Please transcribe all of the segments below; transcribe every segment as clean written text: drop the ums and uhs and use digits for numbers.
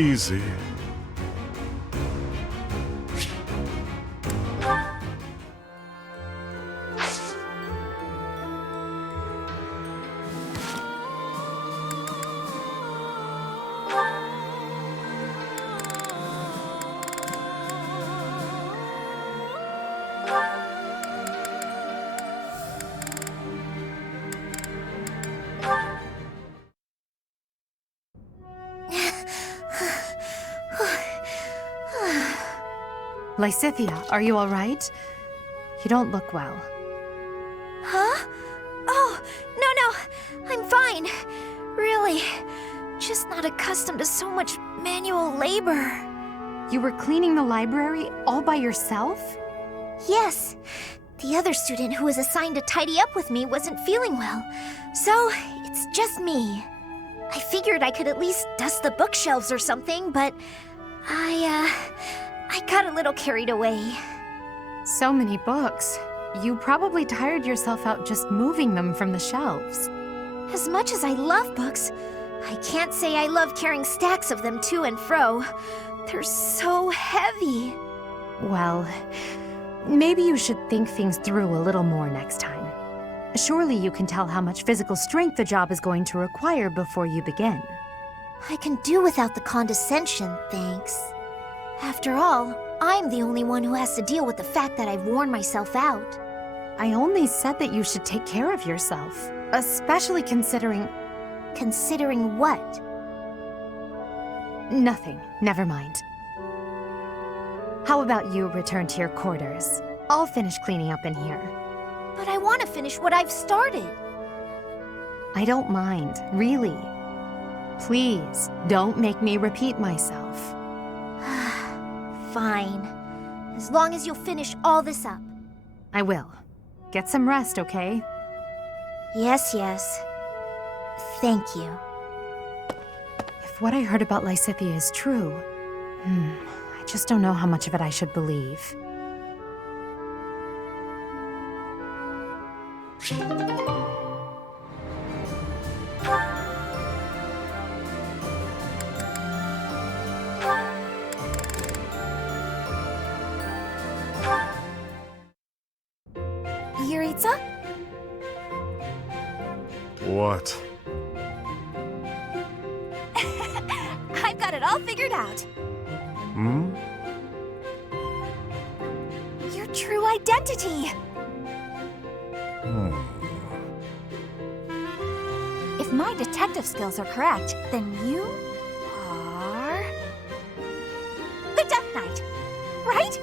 Easy. Lysithia, are you all right? You don't look well. Huh? Oh, no, I'm fine. Really. Just not accustomed to so much manual labor. You were cleaning the library all by yourself? Yes. The other student who was assigned to tidy up with me wasn't feeling well, so it's just me. I figured I could at least dust the bookshelves or something, but I got a little carried away. So many books. You probably tired yourself out just moving them from the shelves. As much as I love books, I can't say I love carrying stacks of them to and fro. They're so heavy. Well, maybe you should think things through a little more next time. Surely you can tell how much physical strength the job is going to require before you begin. I can do without the condescension, thanks. After all, I'm the only one who has to deal with the fact that I've worn myself out. I only said that you should take care of yourself, especially considering... Considering what? Nothing. Never mind. How about you return to your quarters? I'll finish cleaning up in here. But I want to finish what I've started. I don't mind, really. Please, don't make me repeat myself. Fine. As long as you'll finish all this up. I will. Get some rest, okay? Yes. Thank you. If what I heard about Lysithia is true, I just don't know how much of it I should believe. Yuritsa? What? I've got it all figured out. Your true identity. If my detective skills are correct, then you are... the Death Knight, right?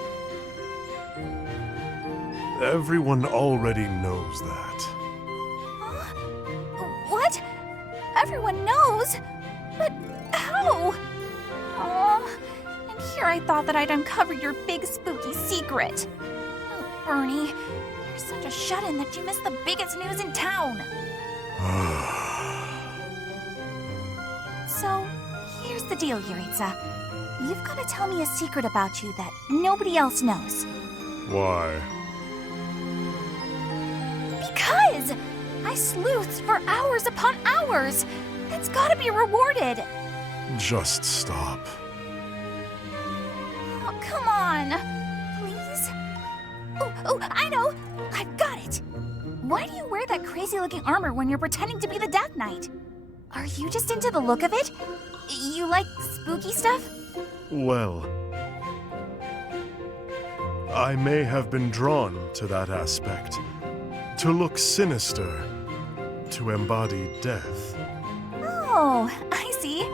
Everyone already knows that. What? Everyone knows? But how? Oh, and here I thought that I'd uncovered your big spooky secret. Oh, Bernie, you're such a shut-in that you missed the biggest news in town. So, here's the deal, Yuritsa. You've got to tell me a secret about you that nobody else knows. Why? Because I sleuthed for hours upon hours. That's gotta be rewarded. Just stop. Oh, come on. Please? Oh, I know. I've got it. Why do you wear that crazy-looking armor when you're pretending to be the Death Knight? Are you just into the look of it? You like spooky stuff? Well, I may have been drawn to that aspect. To look sinister. To embody death. Oh, I see.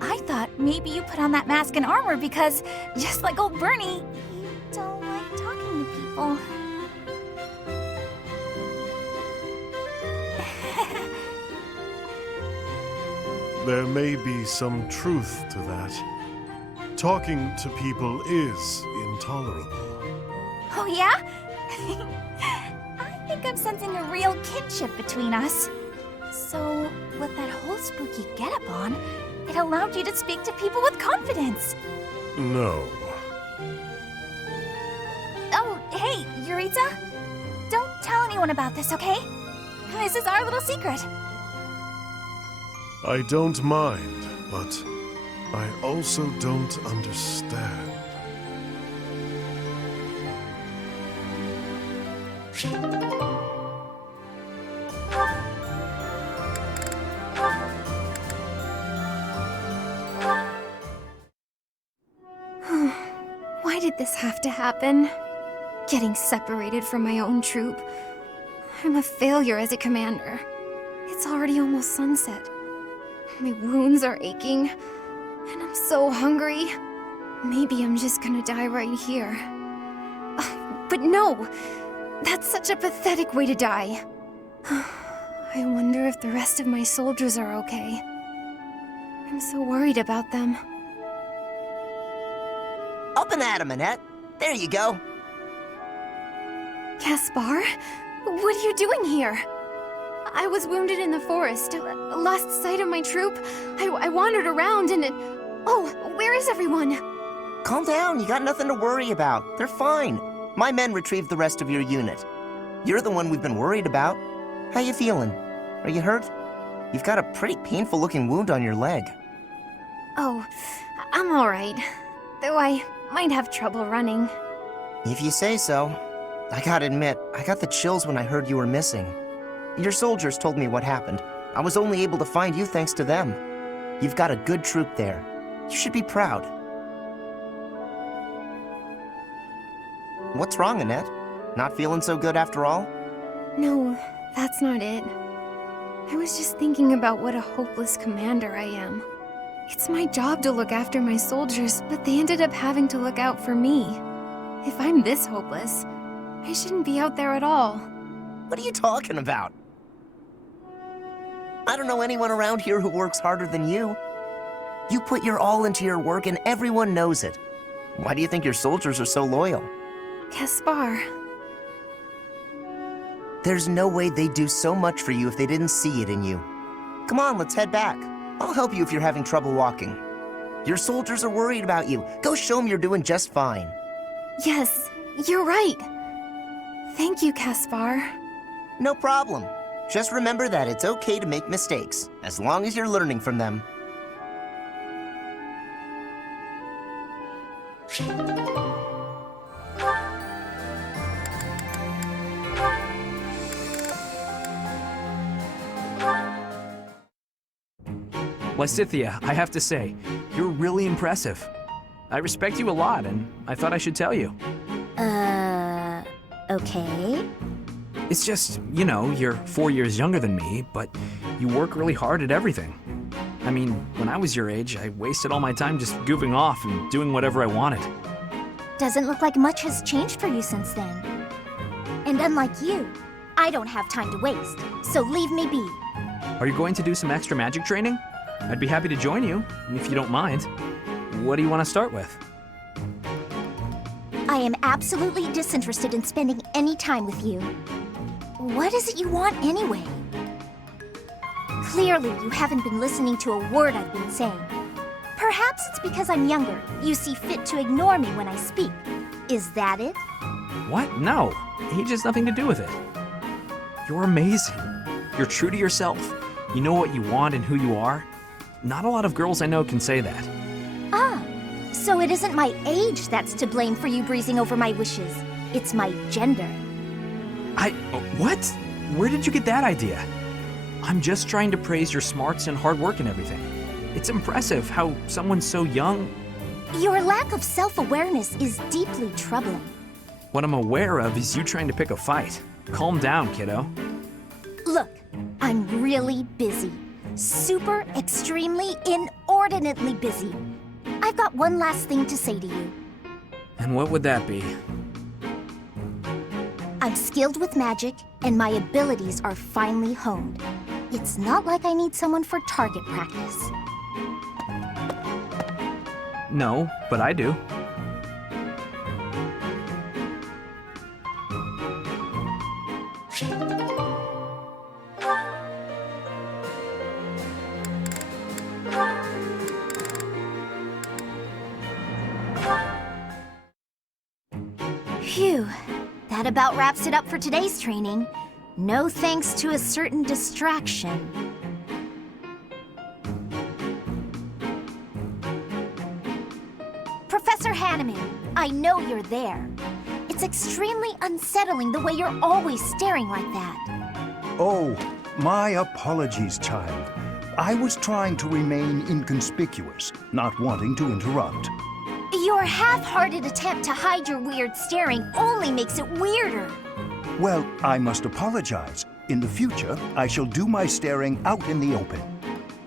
I thought maybe you put on that mask and armor because, just like old Bernie, you don't like talking to people. There may be some truth to that. Talking to people is intolerable. Oh, yeah? I think I'm sensing a real kinship between us. So, with that whole spooky getup on, it allowed you to speak to people with confidence. No. Oh, hey, Yuritsa. Don't tell anyone about this, okay? This is our little secret. I don't mind, but I also don't understand. Why did this have to happen? Getting separated from my own troop. I'm a failure as a commander. It's already almost sunset. My wounds are aching, and I'm so hungry. Maybe I'm just gonna die right here. But no! That's such a pathetic way to die. I wonder if the rest of my soldiers are okay. I'm so worried about them. Up and at 'em, Annette. There you go. Caspar? What are you doing here? I was wounded in the forest, lost sight of my troop. I wandered around and Oh, where is everyone? Calm down, you got nothing to worry about. They're fine. My men retrieved the rest of your unit. You're the one we've been worried about. How you feeling? Are you hurt? You've got a pretty painful-looking wound on your leg. Oh, I'm alright. Though I might have trouble running. If you say so. I gotta admit, I got the chills when I heard you were missing. Your soldiers told me what happened. I was only able to find you thanks to them. You've got a good troop there. You should be proud. What's wrong, Annette? Not feeling so good after all? No, that's not it. I was just thinking about what a hopeless commander I am. It's my job to look after my soldiers, but they ended up having to look out for me. If I'm this hopeless, I shouldn't be out there at all. What are you talking about? I don't know anyone around here who works harder than you. You put your all into your work and everyone knows it. Why do you think your soldiers are so loyal? Caspar. There's no way they'd do so much for you if they didn't see it in you. Come on, let's head back. I'll help you if you're having trouble walking. Your soldiers are worried about you. Go show them you're doing just fine. Yes, you're right. Thank you, Caspar. No problem. Just remember that it's okay to make mistakes, as long as you're learning from them. Lysithea, I have to say, you're really impressive. I respect you a lot, and I thought I should tell you. Okay. It's just, you know, you're 4 years younger than me, but you work really hard at everything. I mean, when I was your age, I wasted all my time just goofing off and doing whatever I wanted. Doesn't look like much has changed for you since then. And unlike you, I don't have time to waste, so leave me be. Are you going to do some extra magic training? I'd be happy to join you, if you don't mind. What do you want to start with? I am absolutely disinterested in spending any time with you. What is it you want anyway? Clearly, you haven't been listening to a word I've been saying. Perhaps it's because I'm younger. You see fit to ignore me when I speak. Is that it? What? No. Age has nothing to do with it. You're amazing. You're true to yourself. You know what you want and who you are. Not a lot of girls I know can say that. Ah, so it isn't my age that's to blame for you breezing over my wishes. It's my gender. What? Where did you get that idea? I'm just trying to praise your smarts and hard work and everything. It's impressive how someone so young... Your lack of self-awareness is deeply troubling. What I'm aware of is you trying to pick a fight. Calm down, kiddo. Look, I'm really busy. Super, extremely, inordinately busy. I've got one last thing to say to you. And what would that be? I'm skilled with magic, and my abilities are finely honed. It's not like I need someone for target practice. No, but I do. Phew, that about wraps it up for today's training. No thanks to a certain distraction. Professor Hanneman, I know you're there. It's extremely unsettling the way you're always staring like that. Oh, my apologies, child. I was trying to remain inconspicuous, not wanting to interrupt. Your half-hearted attempt to hide your weird staring only makes it weirder. Well, I must apologize. In the future, I shall do my staring out in the open.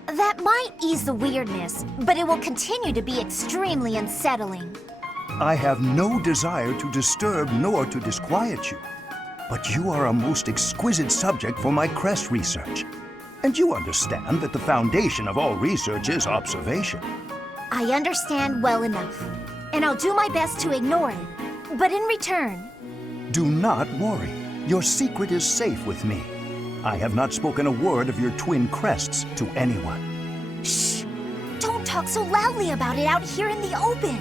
That might ease the weirdness, but it will continue to be extremely unsettling. I have no desire to disturb nor to disquiet you. But you are a most exquisite subject for my crest research. And you understand that the foundation of all research is observation. I understand well enough, and I'll do my best to ignore it. But in return... Do not worry. Your secret is safe with me. I have not spoken a word of your twin crests to anyone. Shh! Don't talk so loudly about it out here in the open.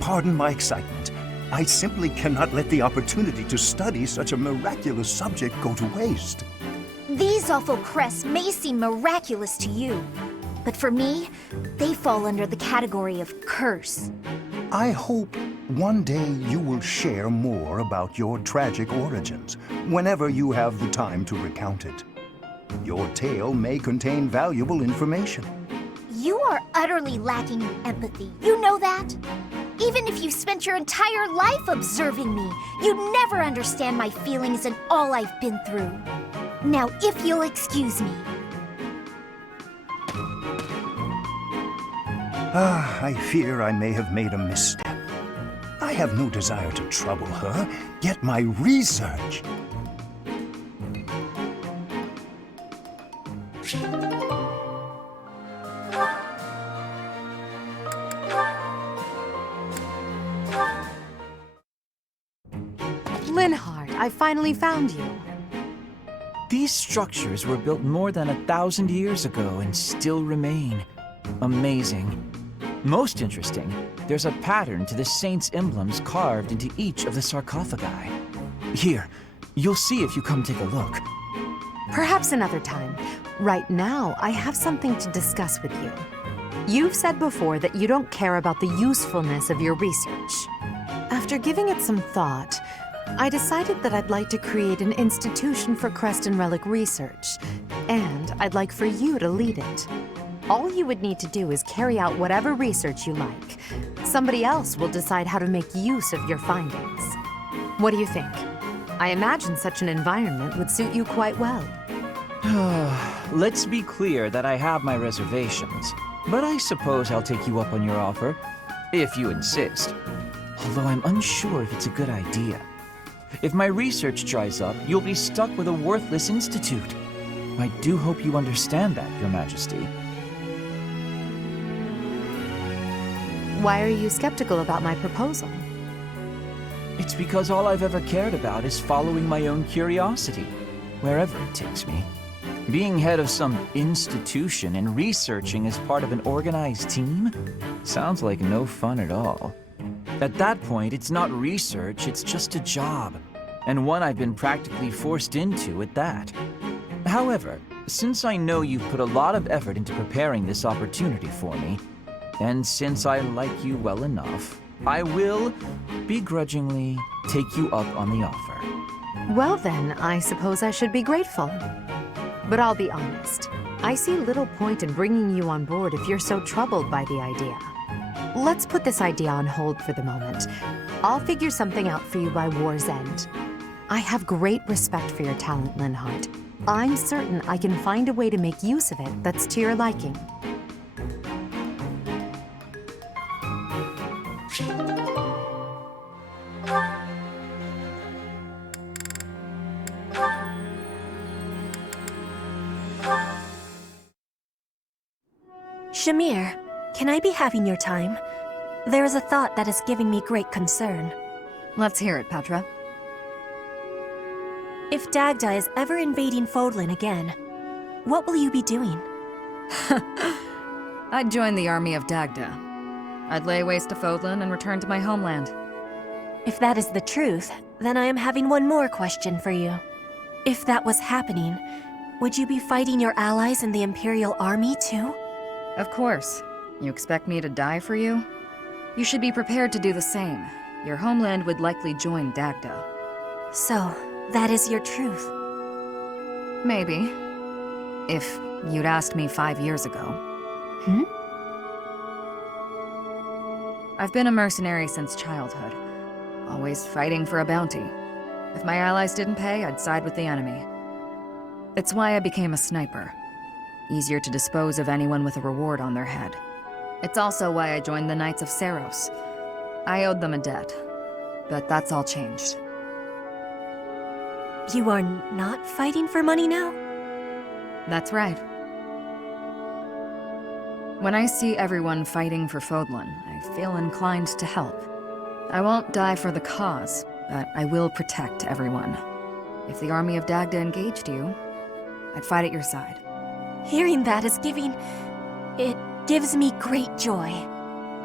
Pardon my excitement. I simply cannot let the opportunity to study such a miraculous subject go to waste. These awful crests may seem miraculous to you, but for me, they fall under the category of curse. I hope one day you will share more about your tragic origins, whenever you have the time to recount it. Your tale may contain valuable information. You are utterly lacking in empathy. You know that? Even if you spent your entire life observing me, you'd never understand my feelings and all I've been through. Now, if you'll excuse me. I fear I may have made a misstep. I have no desire to trouble her, yet my research... Linhardt, I finally found you. These structures were built more than 1,000 years ago and still remain. Amazing. Most interesting, there's a pattern to the saints' emblems carved into each of the sarcophagi. Here, you'll see if you come take a look. Perhaps another time. Right now, I have something to discuss with you. You've said before that you don't care about the usefulness of your research. After giving it some thought, I decided that I'd like to create an institution for crest and relic research, and I'd like for you to lead it. All you would need to do is carry out whatever research you like. Somebody else will decide how to make use of your findings. What do you think? I imagine such an environment would suit you quite well. Let's be clear that I have my reservations, but I suppose I'll take you up on your offer, if you insist. Although I'm unsure if it's a good idea. If my research dries up, you'll be stuck with a worthless institute. I do hope you understand that, Your Majesty. Why are you skeptical about my proposal? It's because all I've ever cared about is following my own curiosity, wherever it takes me. Being head of some institution and researching as part of an organized team sounds like no fun at all. At that point, it's not research, it's just a job, and one I've been practically forced into at that. However, since I know you've put a lot of effort into preparing this opportunity for me, and since I like you well enough, I will, begrudgingly, take you up on the offer. Well then, I suppose I should be grateful. But I'll be honest, I see little point in bringing you on board if you're so troubled by the idea. Let's put this idea on hold for the moment. I'll figure something out for you by war's end. I have great respect for your talent, Linhardt. I'm certain I can find a way to make use of it that's to your liking. Shamir, can I be having your time? There is a thought that is giving me great concern. Let's hear it, Petra. If Dagda is ever invading Fodlan again, what will you be doing? I'd join the army of Dagda. I'd lay waste to Fodlan and return to my homeland. If that is the truth, then I am having one more question for you. If that was happening, would you be fighting your allies in the Imperial Army too? Of course. You expect me to die for you? You should be prepared to do the same. Your homeland would likely join Dagda. So, that is your truth. Maybe. If you'd asked me 5 years ago. Hmm? I've been a mercenary since childhood. Always fighting for a bounty. If my allies didn't pay, I'd side with the enemy. It's why I became a sniper. Easier to dispose of anyone with a reward on their head. It's also why I joined the Knights of Seros. I owed them a debt, but that's all changed. You are not fighting for money now? That's right. When I see everyone fighting for Fodlan, I feel inclined to help. I won't die for the cause, but I will protect everyone. If the army of Dagda engaged you, I'd fight at your side. Hearing that is giving... it gives me great joy.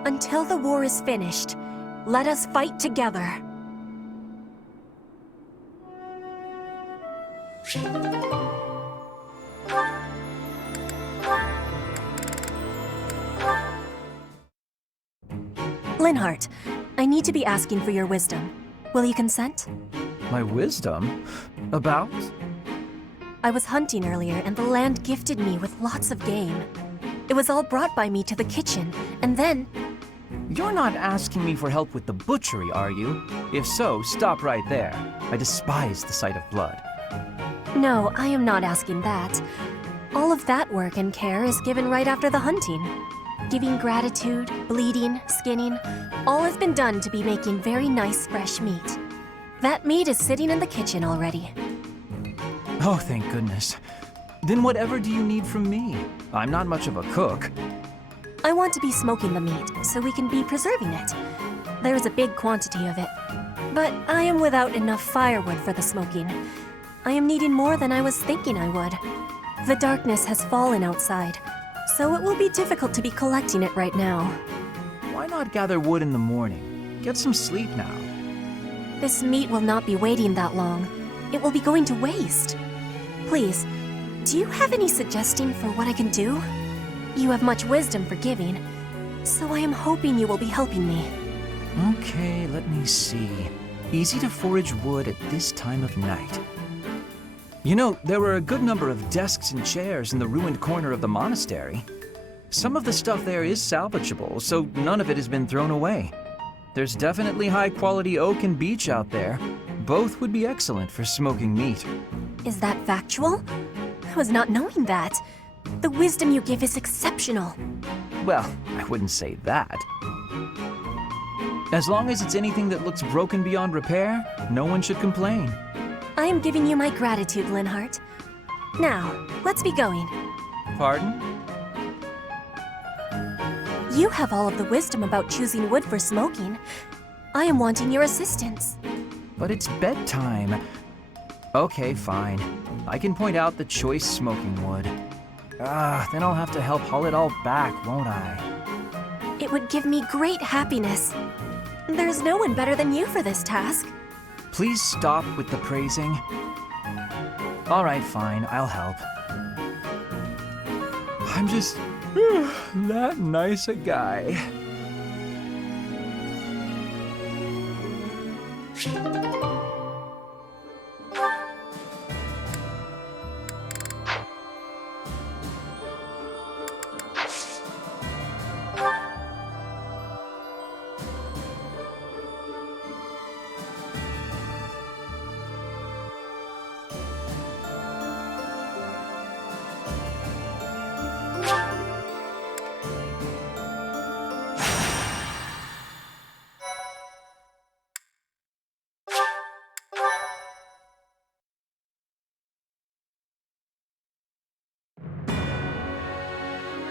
Until the war is finished, let us fight together. Linhart, I need to be asking for your wisdom. Will you consent? My wisdom? About? I was hunting earlier and the land gifted me with lots of game. It was all brought by me to the kitchen, and then... You're not asking me for help with the butchery, are you? If so, stop right there. I despise the sight of blood. No, I am not asking that. All of that work and care is given right after the hunting. Giving gratitude, bleeding, skinning, all has been done to be making very nice fresh meat. That meat is sitting in the kitchen already. Oh, thank goodness. Then whatever do you need from me? I'm not much of a cook. I want to be smoking the meat, so we can be preserving it. There is a big quantity of it. But I am without enough firewood for the smoking. I am needing more than I was thinking I would. The darkness has fallen outside, so it will be difficult to be collecting it right now. Why not gather wood in the morning? Get some sleep now. This meat will not be waiting that long. It will be going to waste. Please, do you have any suggestion for what I can do? You have much wisdom for giving, so I am hoping you will be helping me. Okay, let me see. Easy to forage wood at this time of night. You know, there were a good number of desks and chairs in the ruined corner of the monastery. Some of the stuff there is salvageable, so none of it has been thrown away. There's definitely high-quality oak and beech out there. Both would be excellent for smoking meat. Is that factual? I was not knowing that. The wisdom you give is exceptional. Well, I wouldn't say that. As long as it's anything that looks broken beyond repair, no one should complain. I am giving you my gratitude, Linhart. Now, let's be going. Pardon? You have all of the wisdom about choosing wood for smoking. I am wanting your assistance. But it's bedtime. Okay, fine. I can point out the choice smoking wood. Then I'll have to help haul it all back, won't I? It would give me great happiness. There's no one better than you for this task. Please stop with the praising. All right, fine, I'll help. I'm just that nice a guy.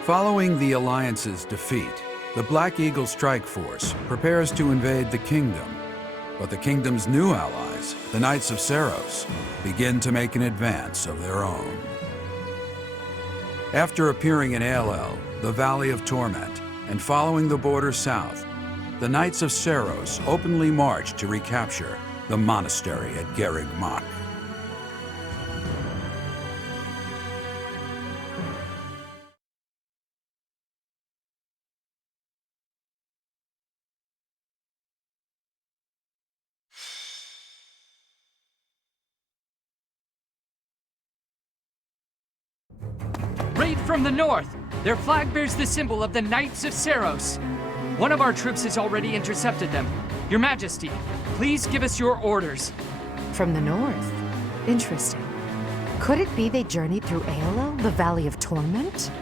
Following the Alliance's defeat, the Black Eagle Strike Force prepares to invade the Kingdom. But the Kingdom's new allies, the Knights of Seros, begin to make an advance of their own. After appearing in Aelel, the Valley of Torment, and following the border south, the Knights of Seros openly march to recapture the monastery at Gerig Mach. Raid from the north! Their flag bears the symbol of the Knights of Seros. One of our troops has already intercepted them. Your Majesty, please give us your orders. From the north? Interesting. Could it be they journeyed through Aelo, the Valley of Torment?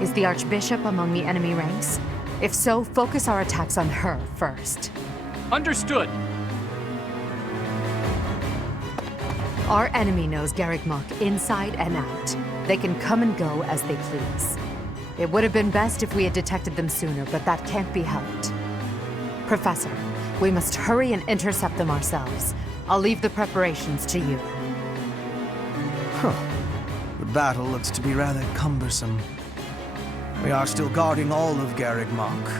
Is the Archbishop among the enemy ranks? If so, focus our attacks on her first. Understood. Our enemy knows Garreg Mach inside and out. They can come and go as they please. It would have been best if we had detected them sooner, but that can't be helped. Professor, we must hurry and intercept them ourselves. I'll leave the preparations to you. The battle looks to be rather cumbersome. We are still guarding all of Garreg Mach,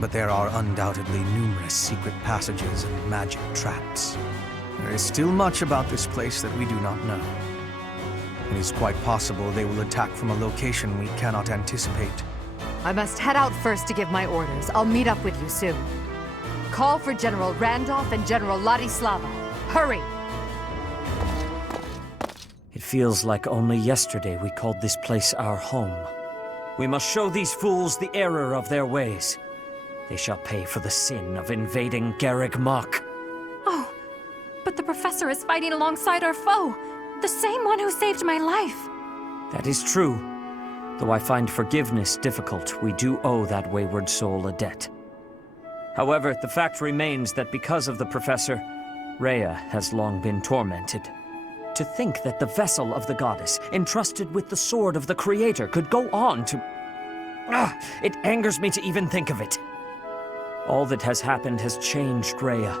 but there are undoubtedly numerous secret passages and magic traps. There is still much about this place that we do not know. It is quite possible they will attack from a location we cannot anticipate. I must head out first to give my orders. I'll meet up with you soon. Call for General Randolph and General Ladislava. Hurry! It feels like only yesterday we called this place our home. We must show these fools the error of their ways. They shall pay for the sin of invading Garreg Mach. Oh, but the professor is fighting alongside our foe. The same one who saved my life. That is true. Though I find forgiveness difficult, we do owe that wayward soul a debt. However, the fact remains that because of the professor, Rhea has long been tormented. To think that the vessel of the goddess, entrusted with the sword of the Creator, could go on to... it angers me to even think of it. All that has happened has changed Rhea.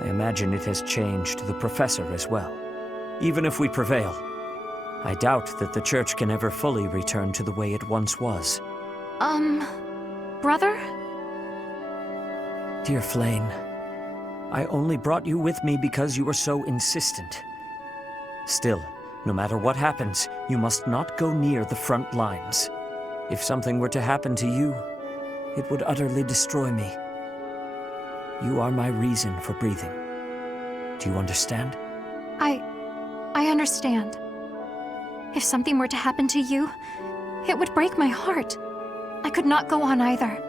I imagine it has changed the professor as well. Even if we prevail, I doubt that the Church can ever fully return to the way it once was. Brother? Dear Flame, I only brought you with me because you were so insistent. Still, no matter what happens, you must not go near the front lines. If something were to happen to you, it would utterly destroy me. You are my reason for breathing. Do you understand? I understand. If something were to happen to you, it would break my heart. I could not go on either.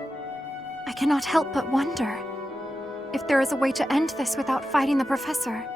I cannot help but wonder if there is a way to end this without fighting the professor.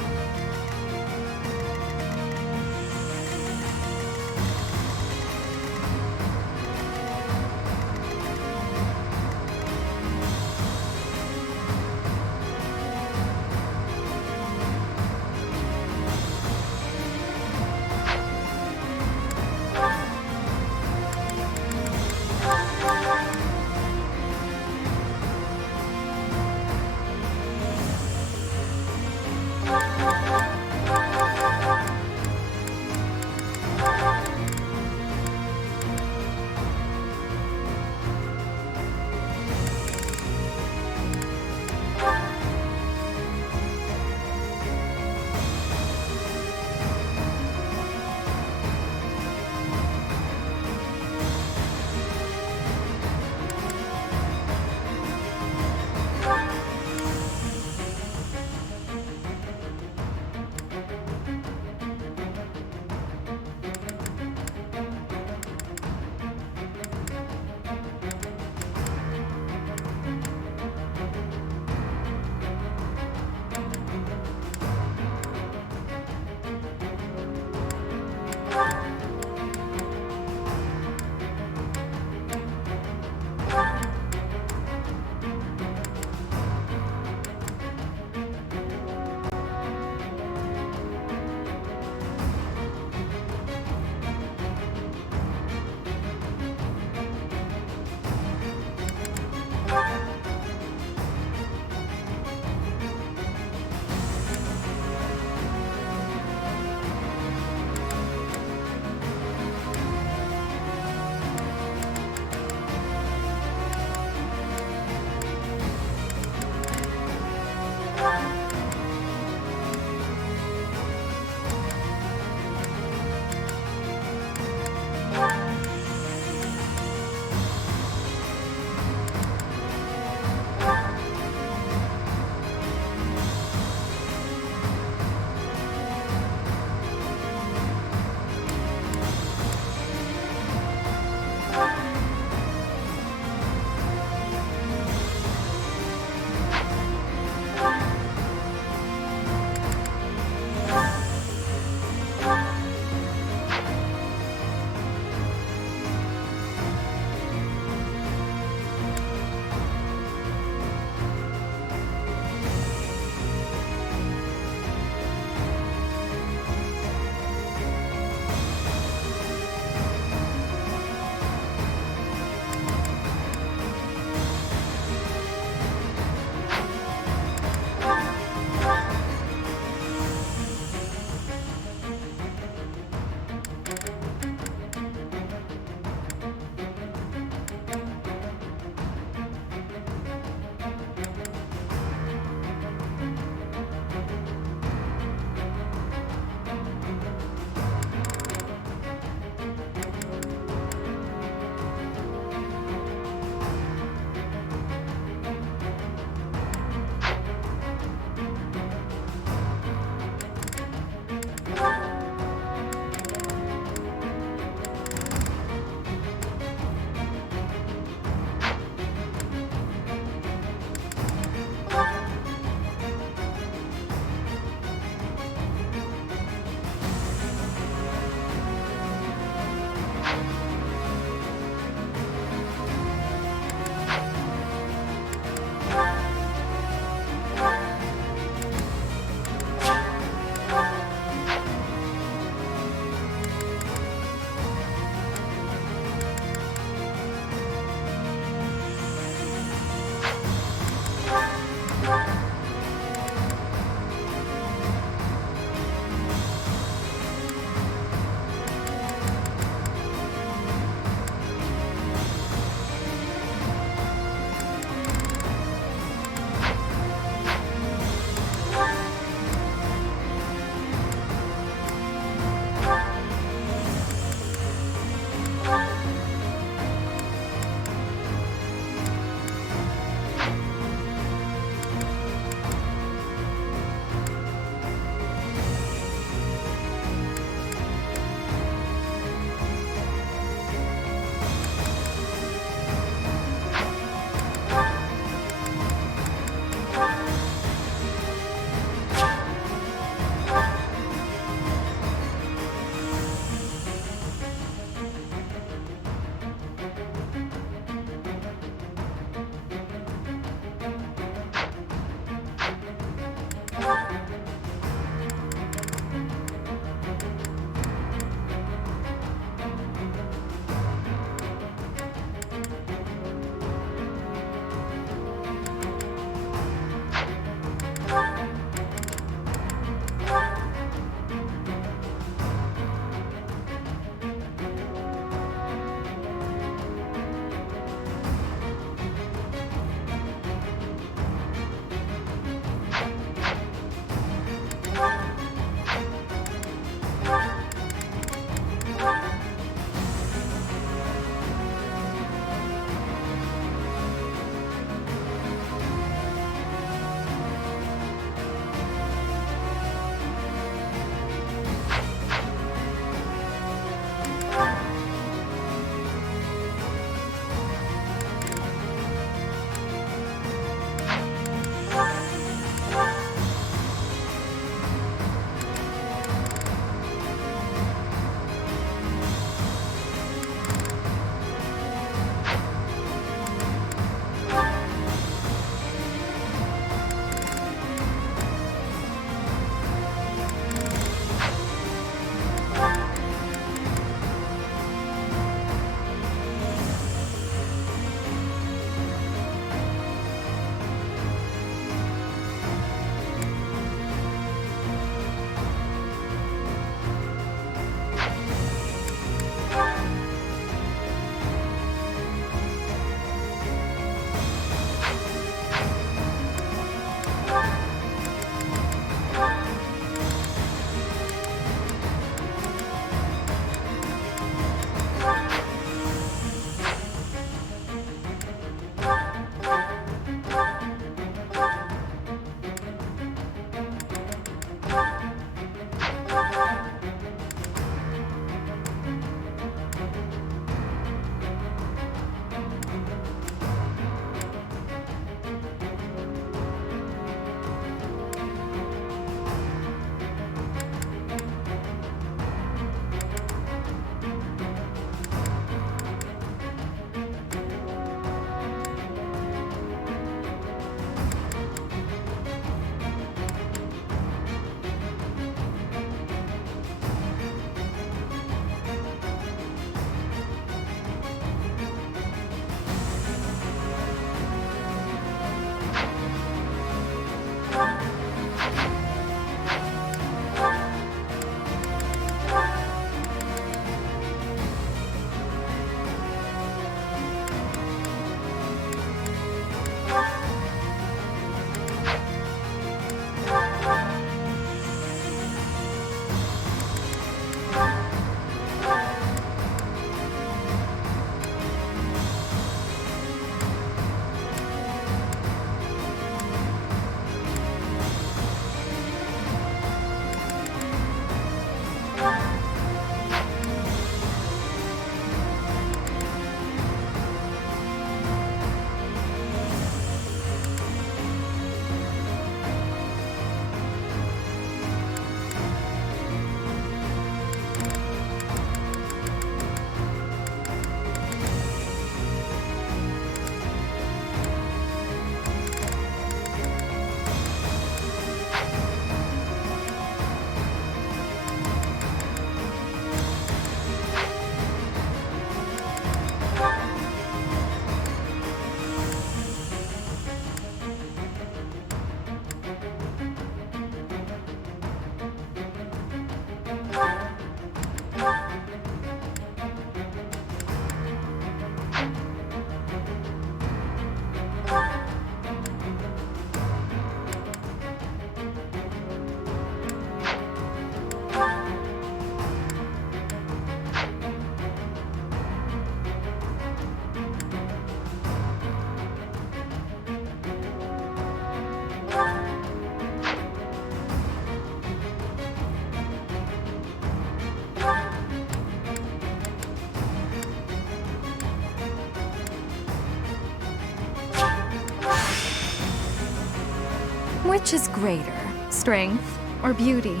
Which is greater, strength or beauty?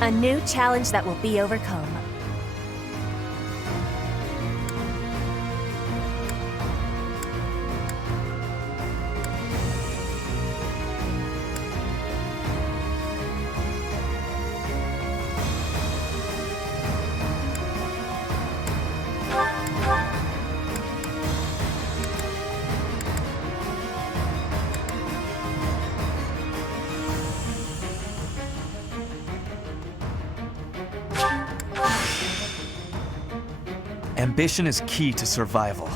A new challenge that will be overcome. Ambition is key to survival.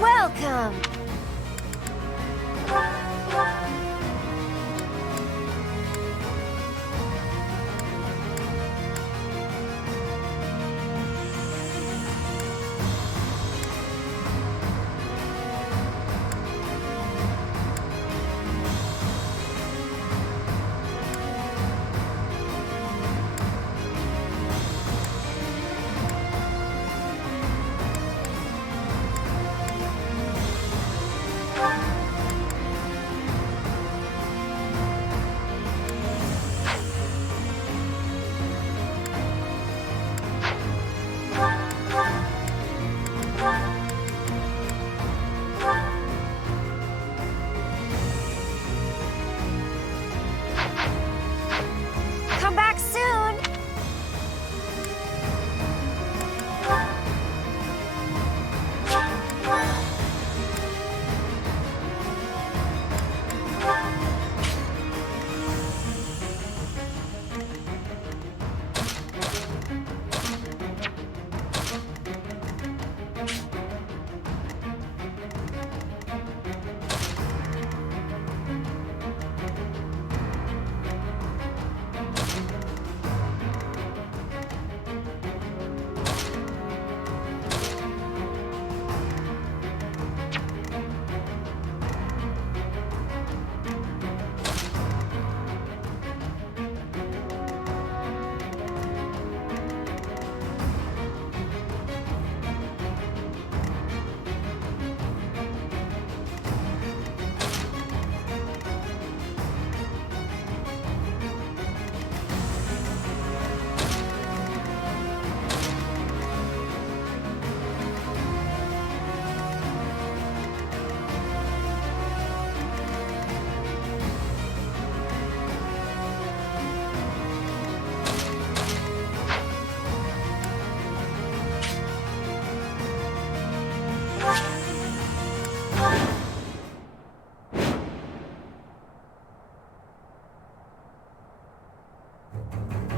Welcome!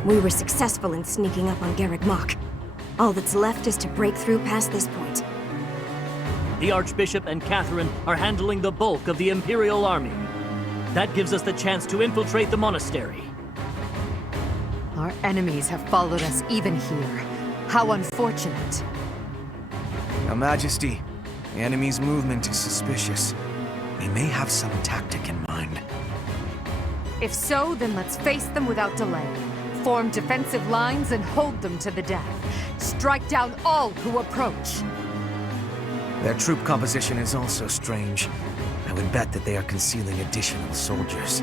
We were successful in sneaking up on Garreg Mach. All that's left is to break through past this point. The Archbishop and Catherine are handling the bulk of the Imperial army. That gives us the chance to infiltrate the monastery. Our enemies have followed us even here. How unfortunate. Your Majesty, the enemy's movement is suspicious. They may have some tactic in mind. If so, then let's face them without delay. Form defensive lines and hold them to the death. Strike down all who approach. Their troop composition is also strange. I would bet that they are concealing additional soldiers.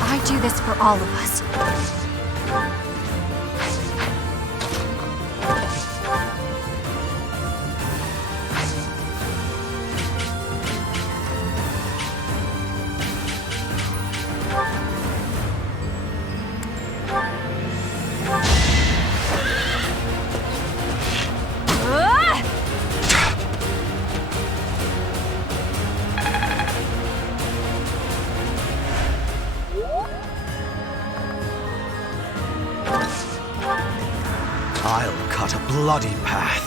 I do this for all of us. I'll cut a bloody path.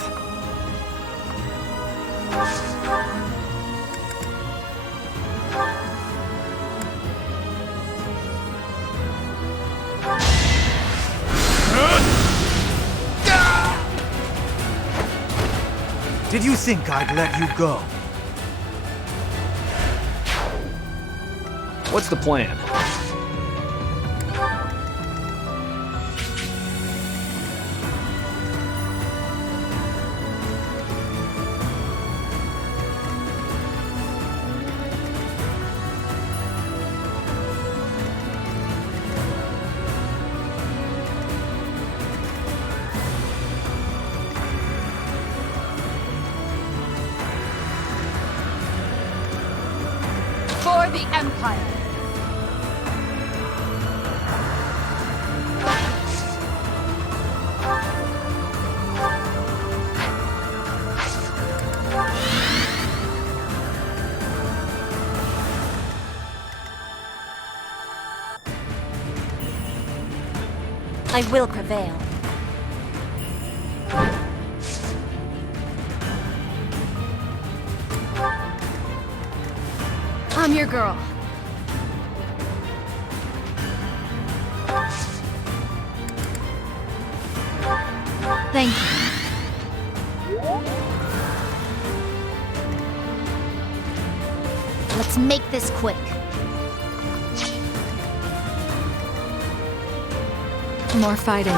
Did you think I'd let you go? What's the plan? For the Empire! I will prevail. I'm your girl. Thank you. Let's make this quick. More fighting.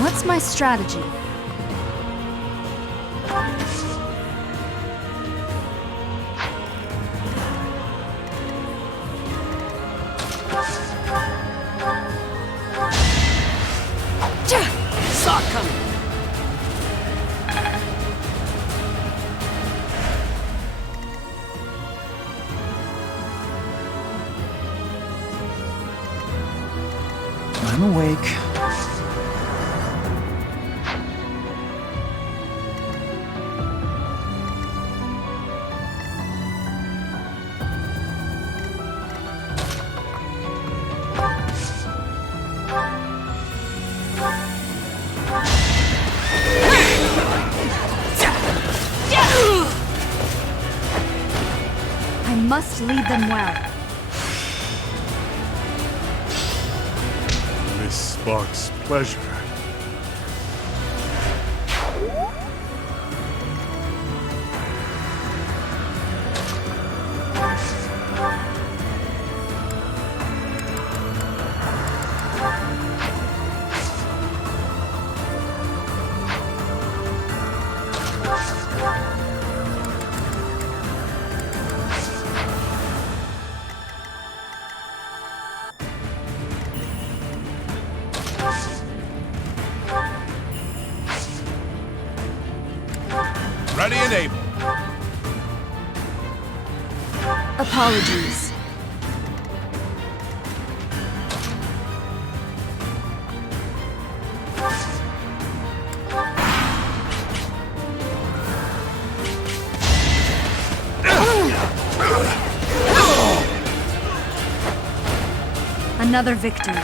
What's my strategy? Saw it coming! I'm awake. I must lead them well. This sparks pleasure. Ready and able. Apologies. Another victory.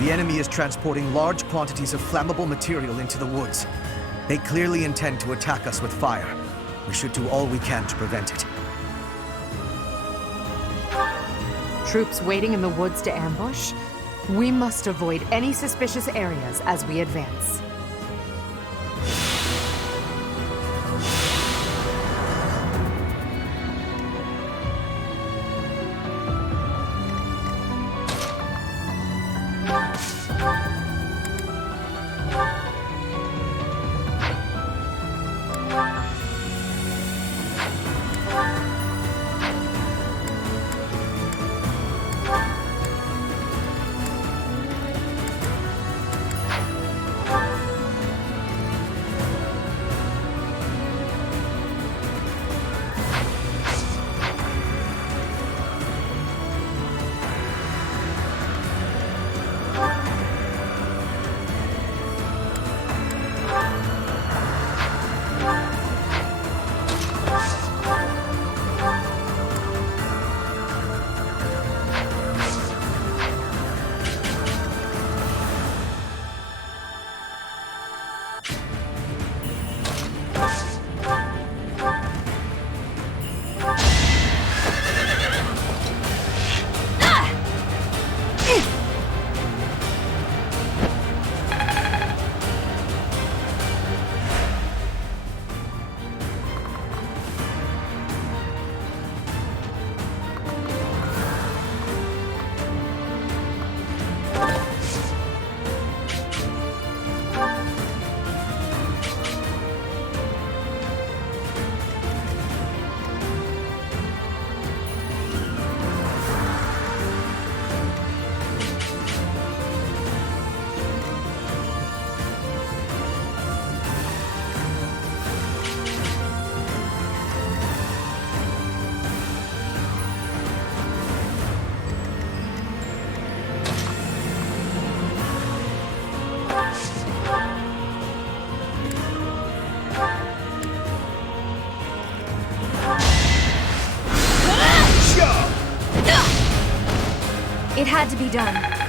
The enemy is transporting large quantities of flammable material into the woods. They clearly intend to attack us with fire. We should do all we can to prevent it. Troops waiting in the woods to ambush? We must avoid any suspicious areas as we advance. It had to be done.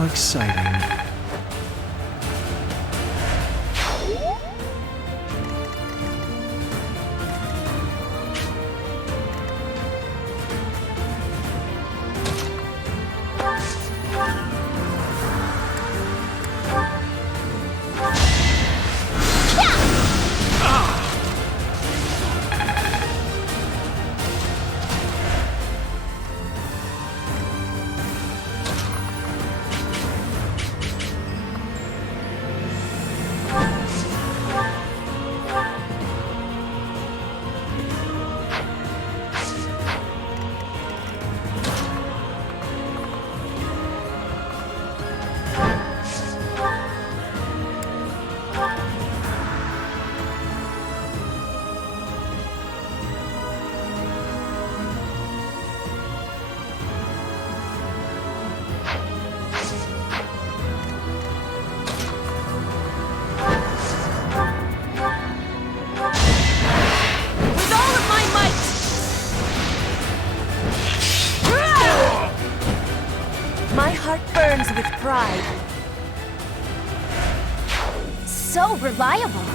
How exciting. My heart burns with pride. So reliable.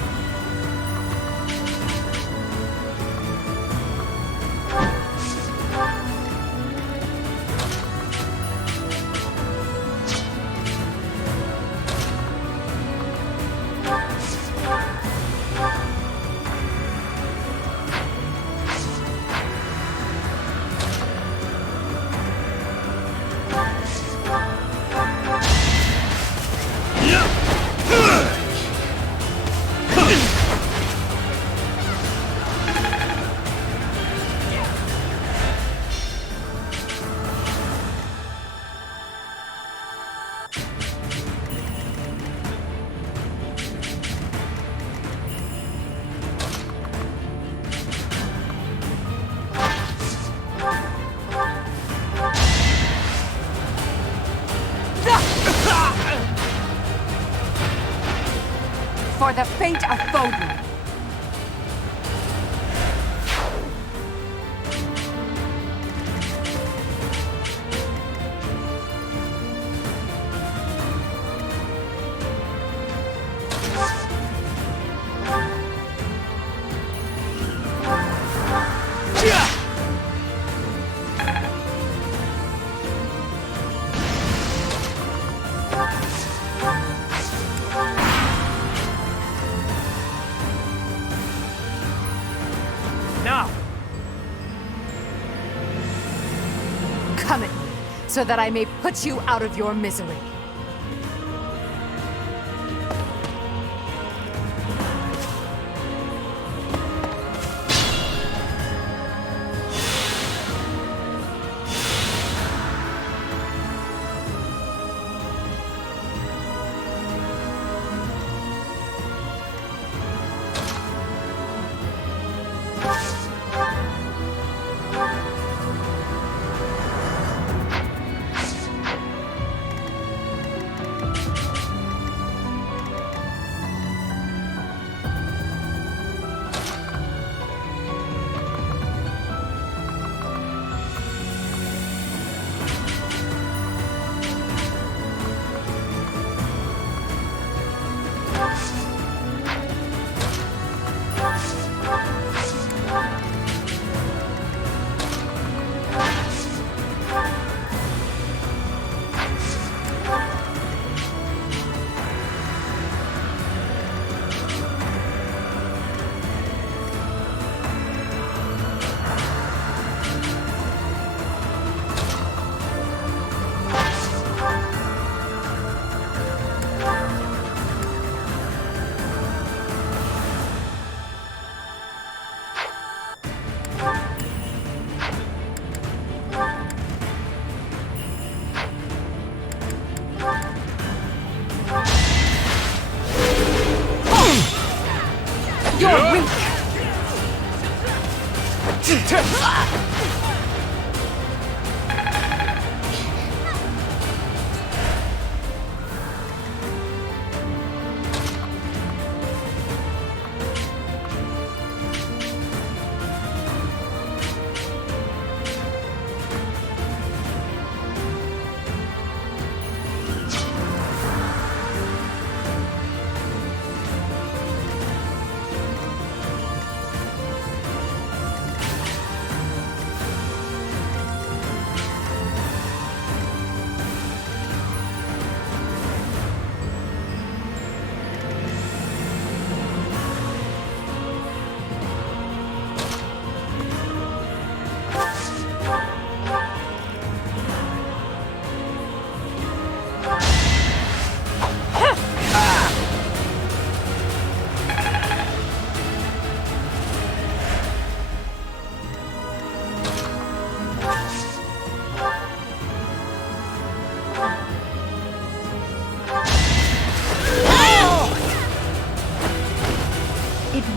For the fate of Foden. Now! Come at me, so that I may put you out of your misery.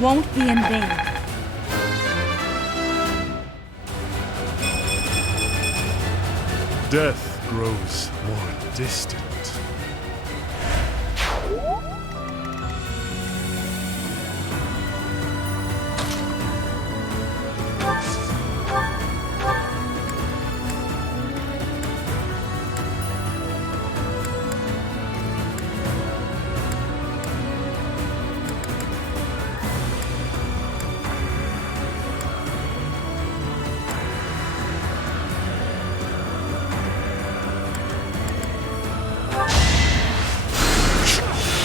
won't be in vain. Death grows more distant.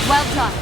Well done.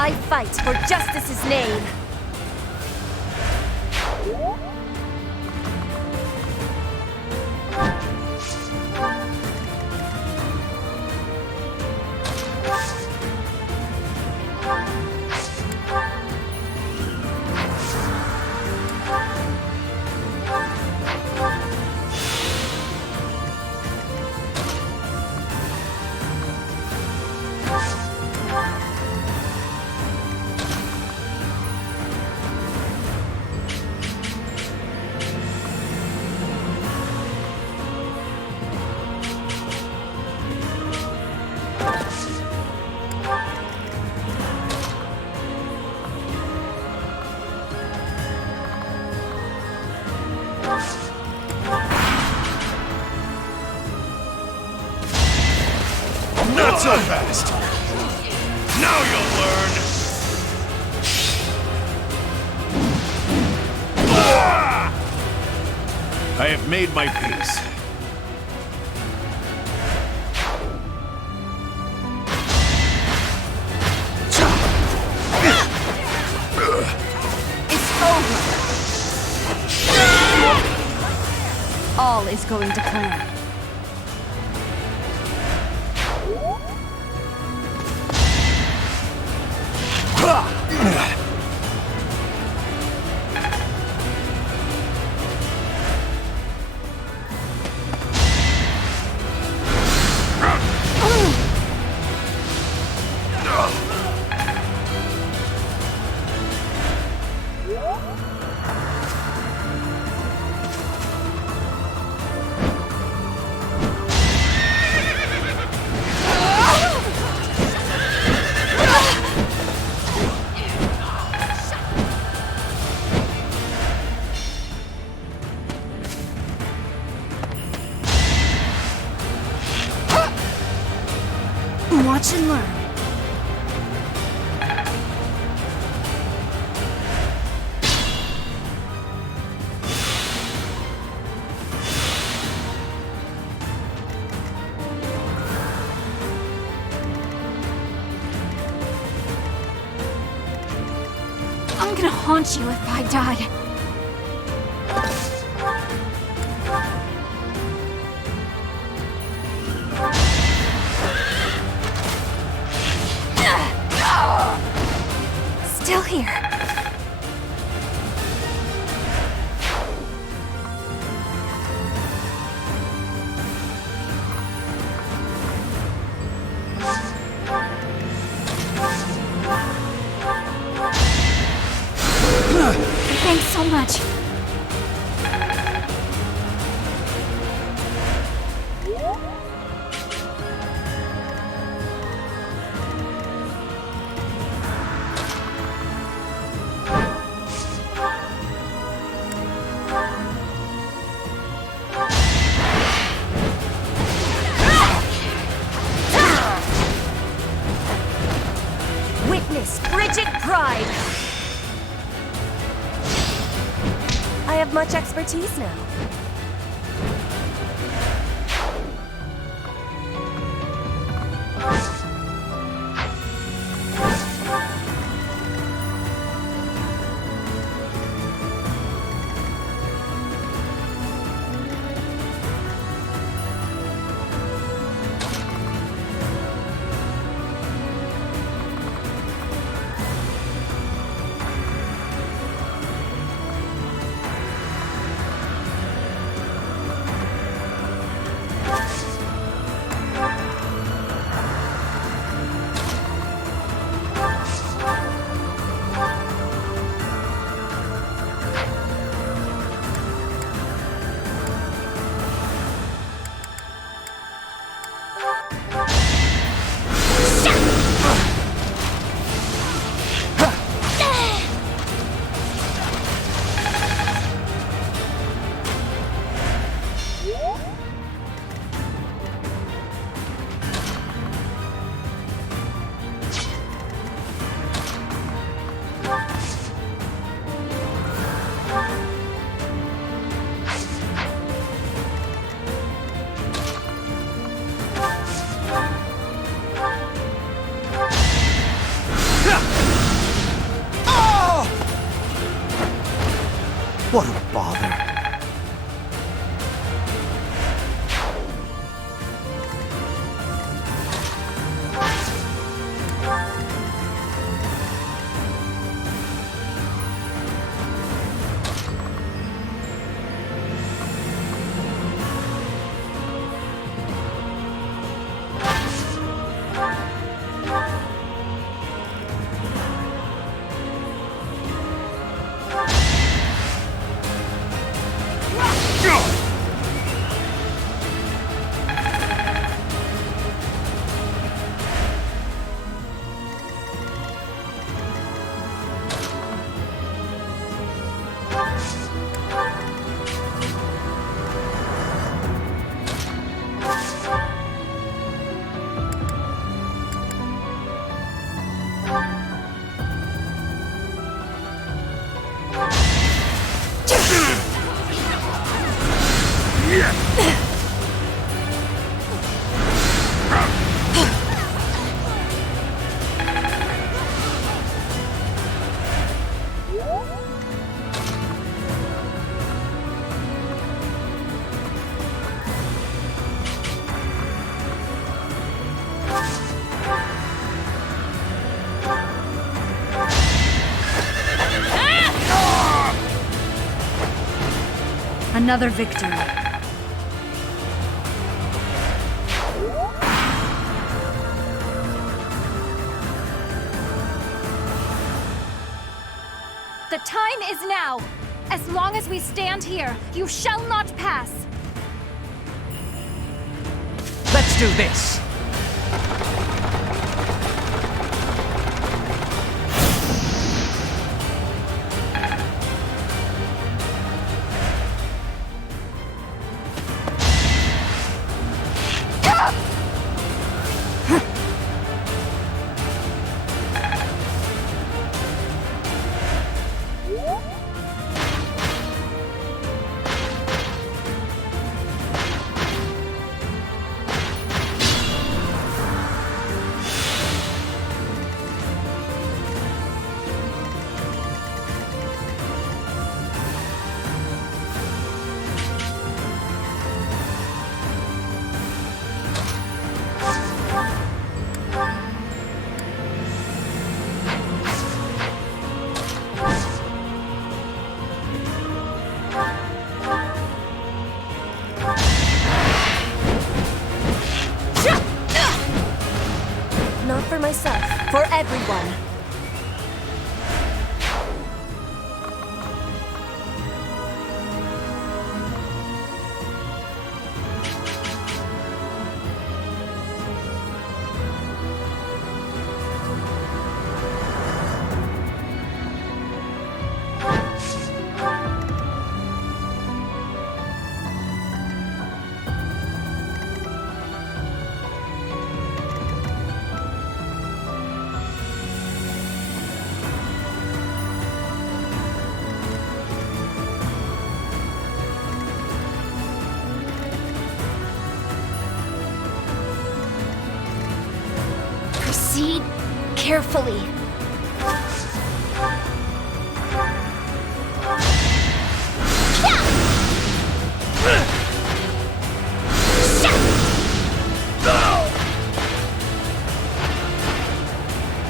I fight for justice's name. Not so fast! Now you'll learn! I have made my peace. It's over. All is going to plan. Watch and learn. I'm gonna haunt you if I die. Still here. Thanks so much. Witness frigid pride. I have much expertise now. Another victory. The time is now! As long as we stand here, you shall not pass! Let's do this! Not for myself, for everyone. Proceed carefully.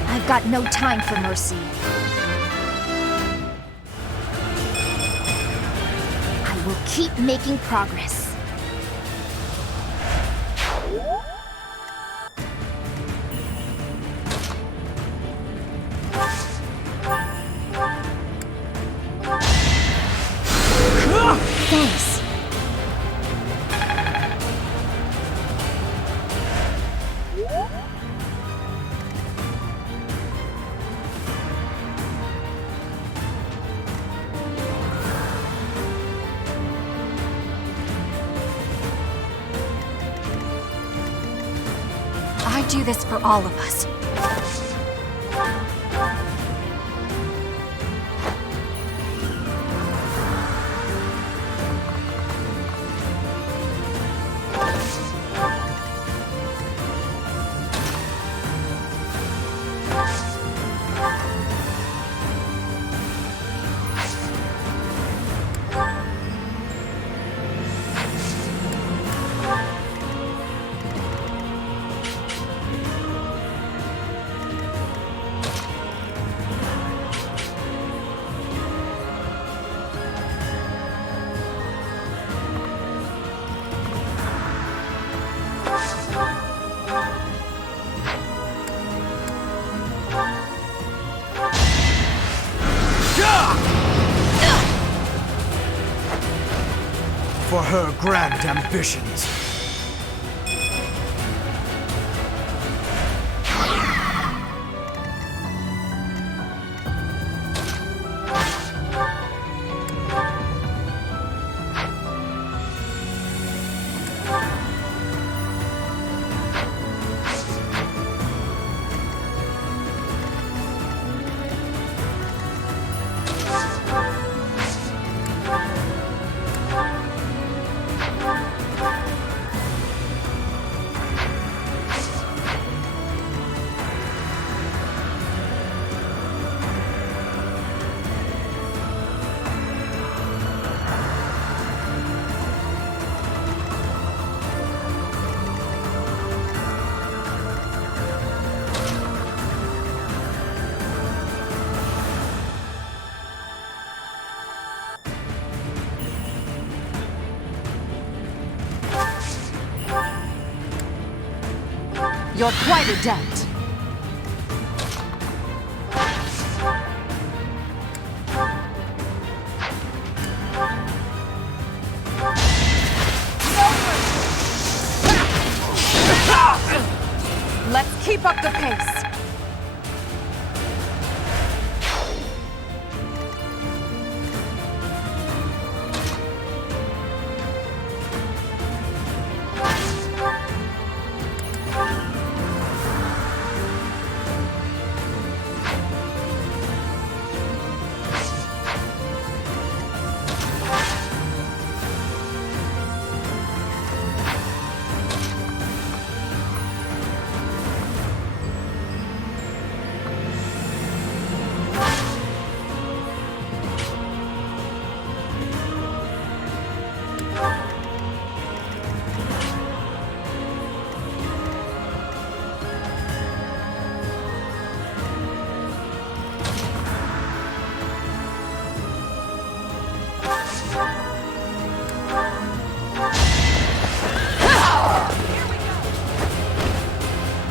I've got no time for mercy. I will keep making progress. Thanks. I do this for all of us. For her grand ambitions. You're quite adept. Let's keep up the pace.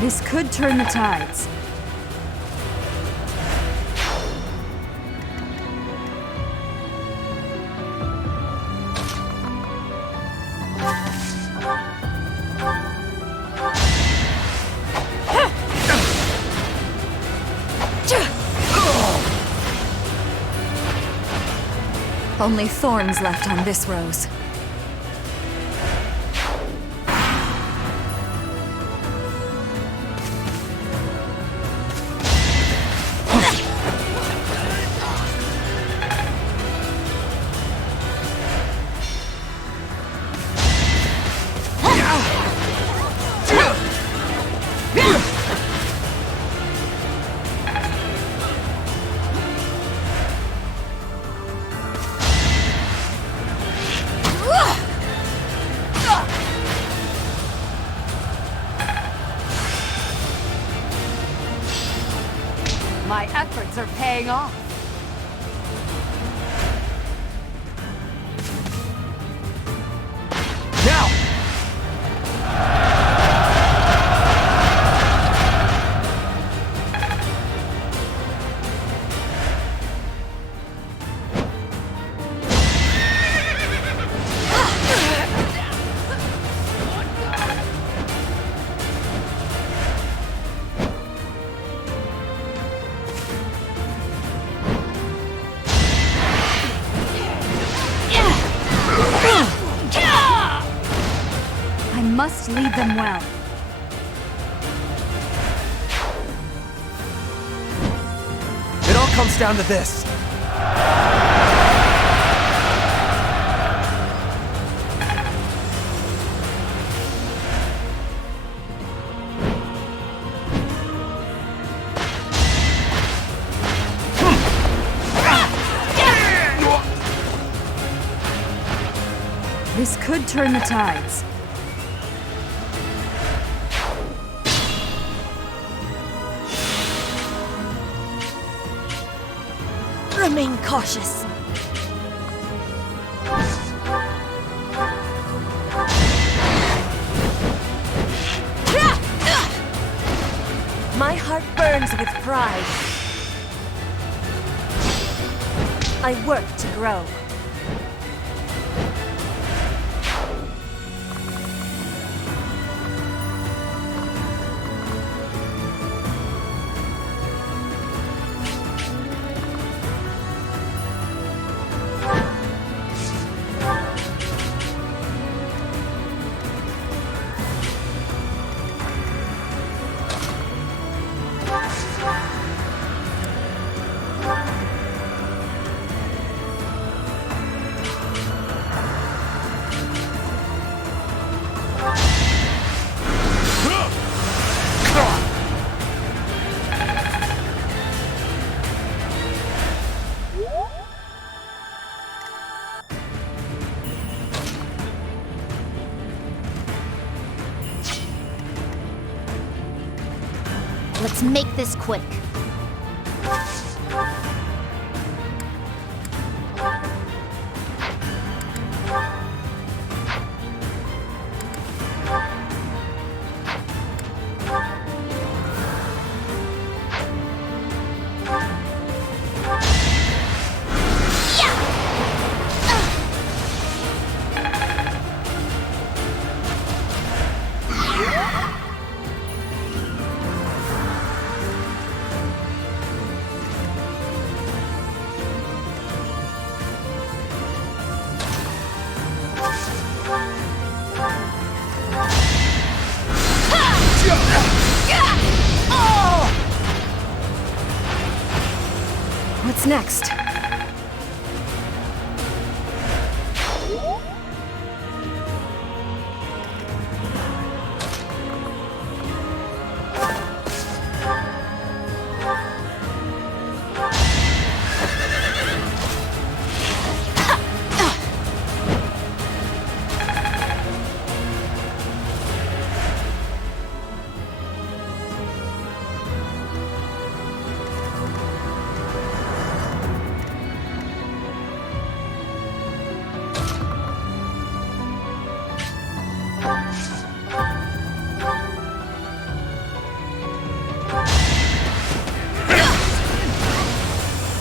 This could turn the tides. Only thorns left on this rose. My efforts are paying off. Now! I must lead them well. It all comes down to this. This could turn the tides. Remain cautious. My heart burns with pride. I work to grow. Let's make this quick. What's next?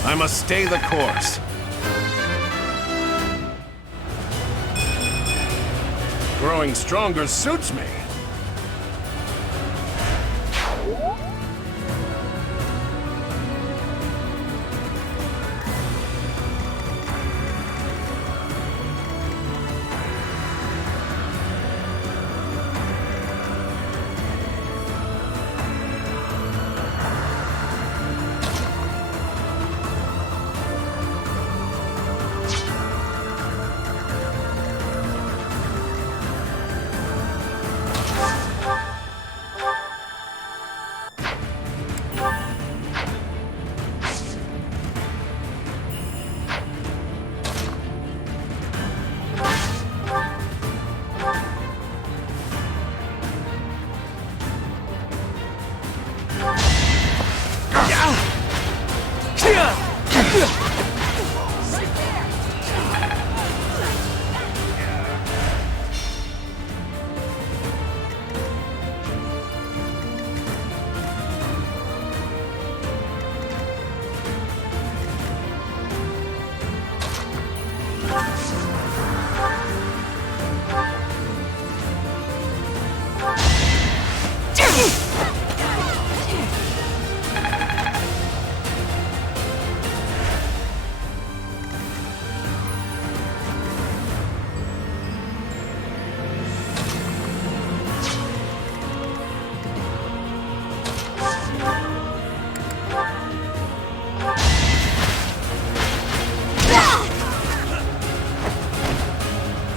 I must stay the course. Growing stronger suits me.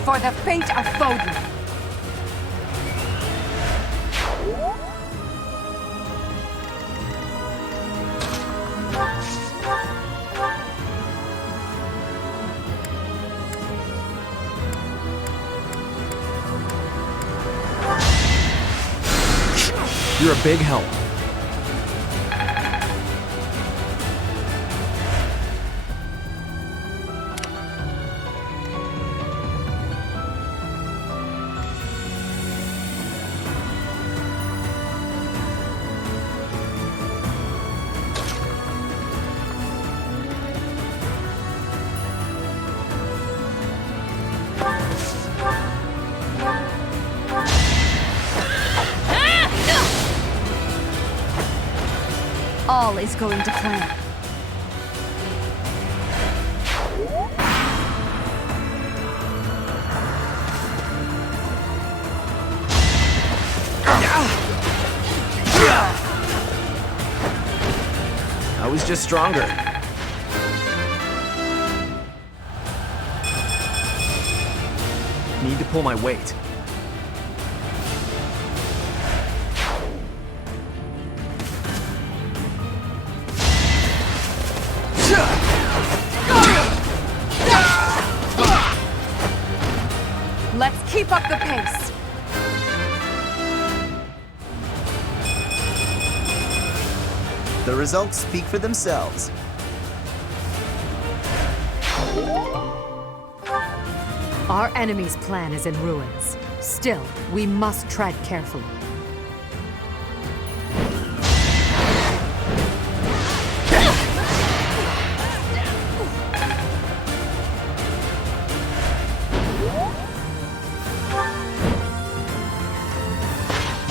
For the fate of Foden. You're a big help. All is going to plan. I was just stronger. Need to pull my weight. Let's keep up the pace. The results speak for themselves. Our enemy's plan is in ruins. Still, we must tread carefully.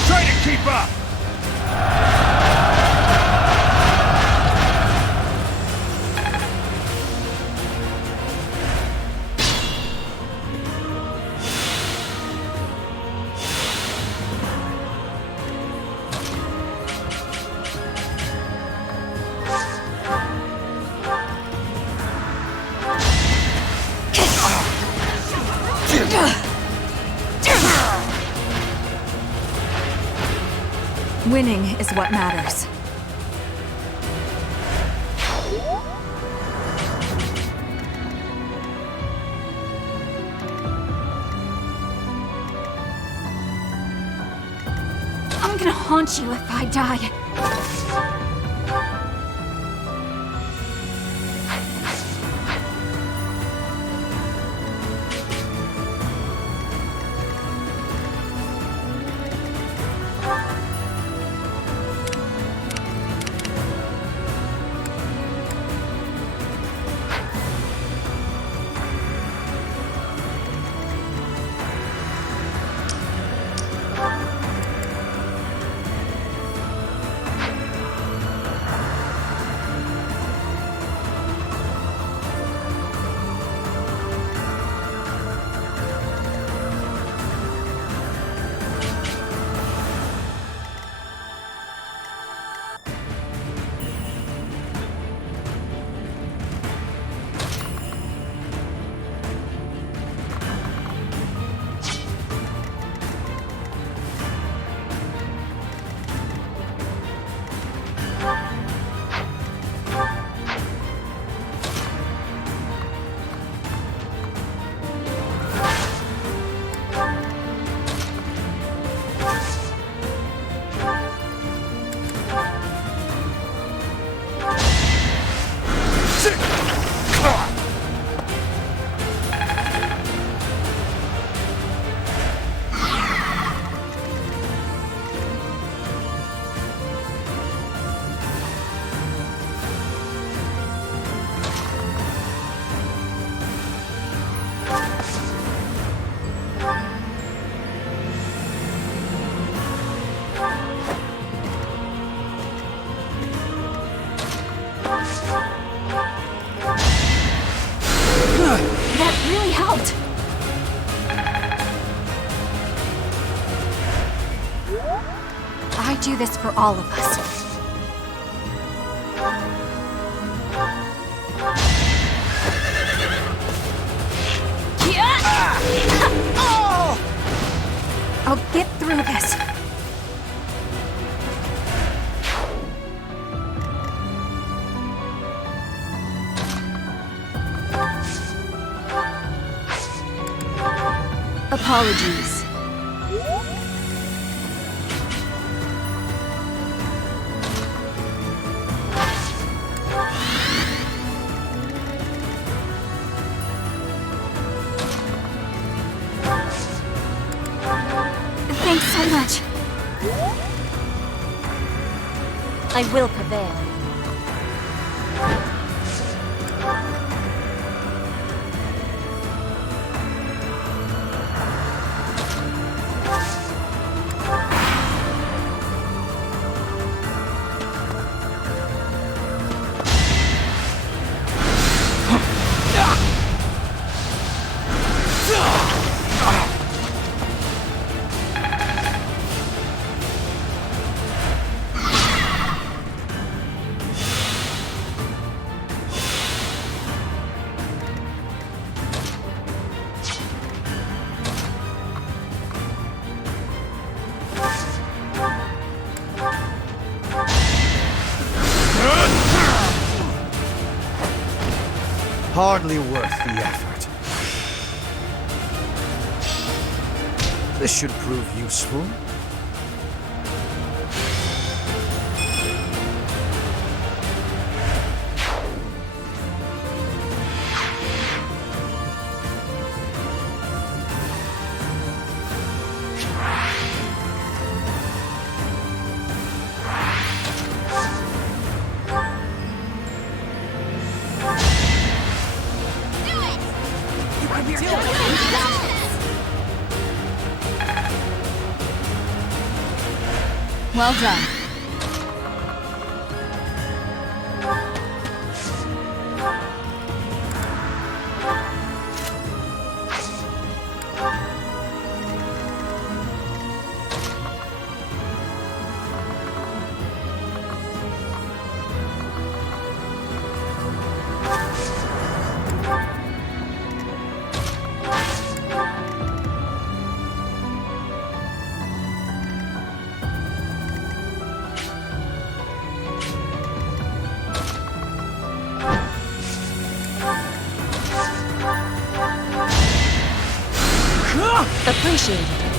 Try to keep up! Winning is what matters. I'm gonna haunt you if I die. That really helped. I do this for all of us. I'll get through this. Apologies. Thanks so much. I will prevail. Hardly worth the effort. This should prove useful. Well done. initiated.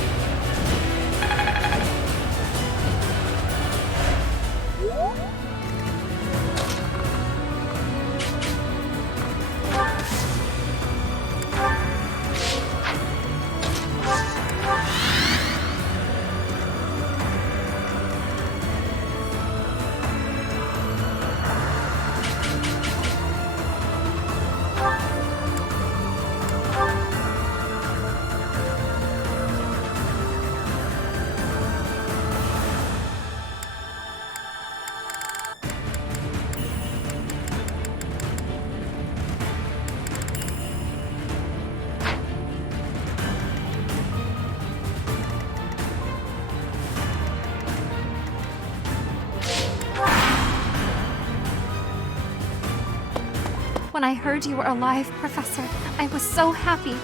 When I heard you were alive, Professor, I was so happy.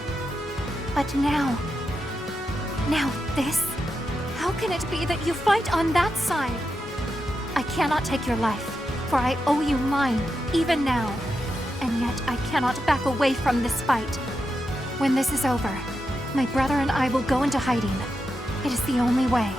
But now this? How can it be that you fight on that side? I cannot take your life, for I owe you mine, even now. And yet I cannot back away from this fight. When this is over, my brother and I will go into hiding. It is the only way.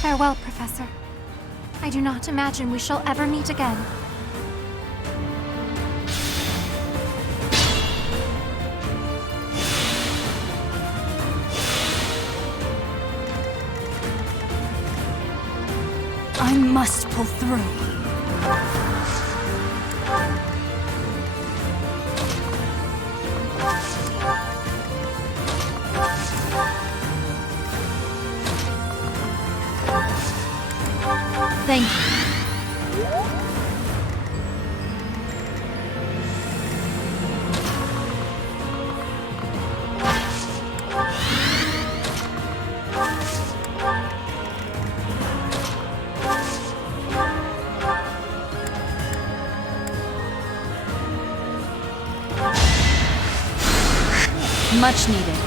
Farewell, Professor. I do not imagine we shall ever meet again. I must pull through. Thank you. Much needed.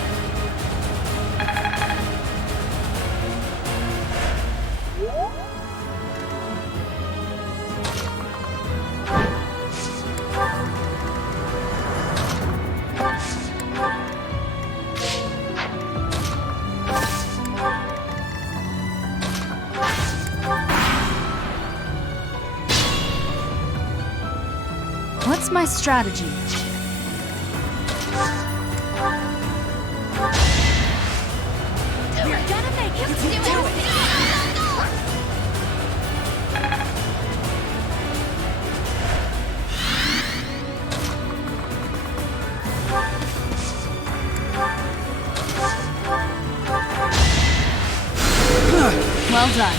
What's my strategy? We're gonna make it! You can do it! Well done.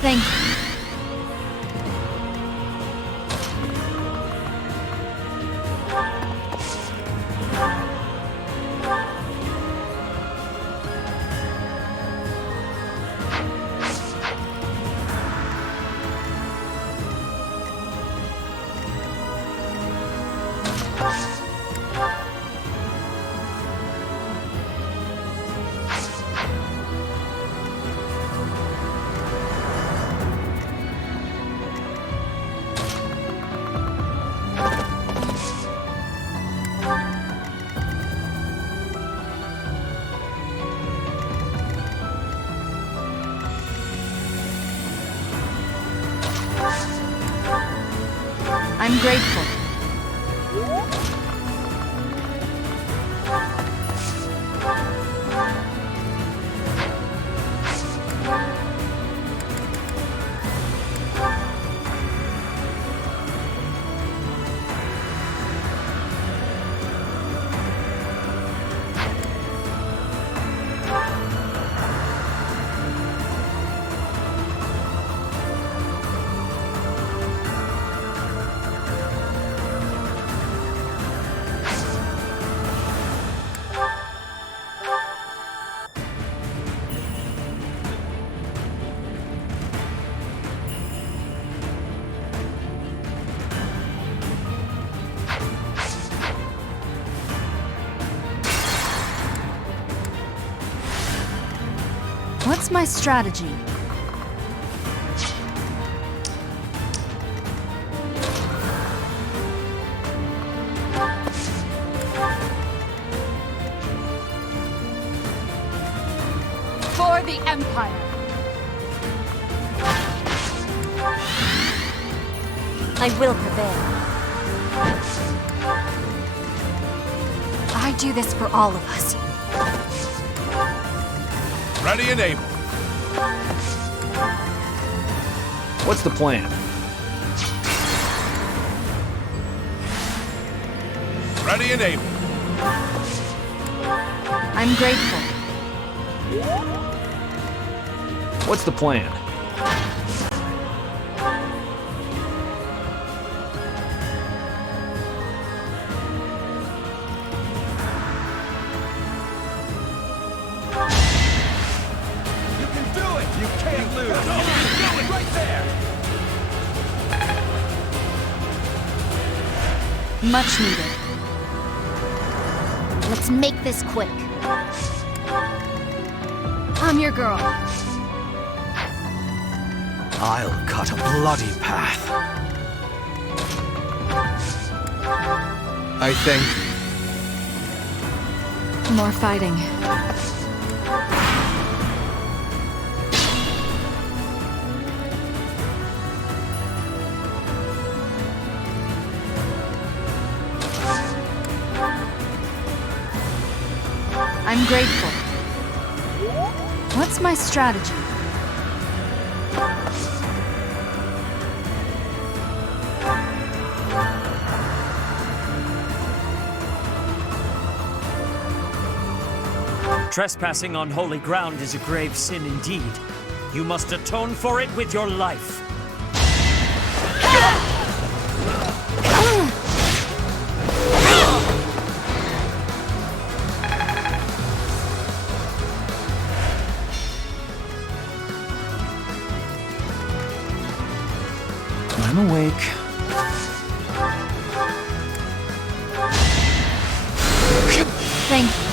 Thank you. I'm grateful. What's my strategy? For the Empire! I will prevail. I do this for all of us. Ready and able. What's the plan? Ready and able. I'm grateful. What's the plan? Much needed. Let's make this quick. I'm your girl. I'll cut a bloody path. I thank you. More fighting. I'm grateful. What's my strategy? Trespassing on holy ground is a grave sin indeed. You must atone for it with your life. I'm awake. Thank you.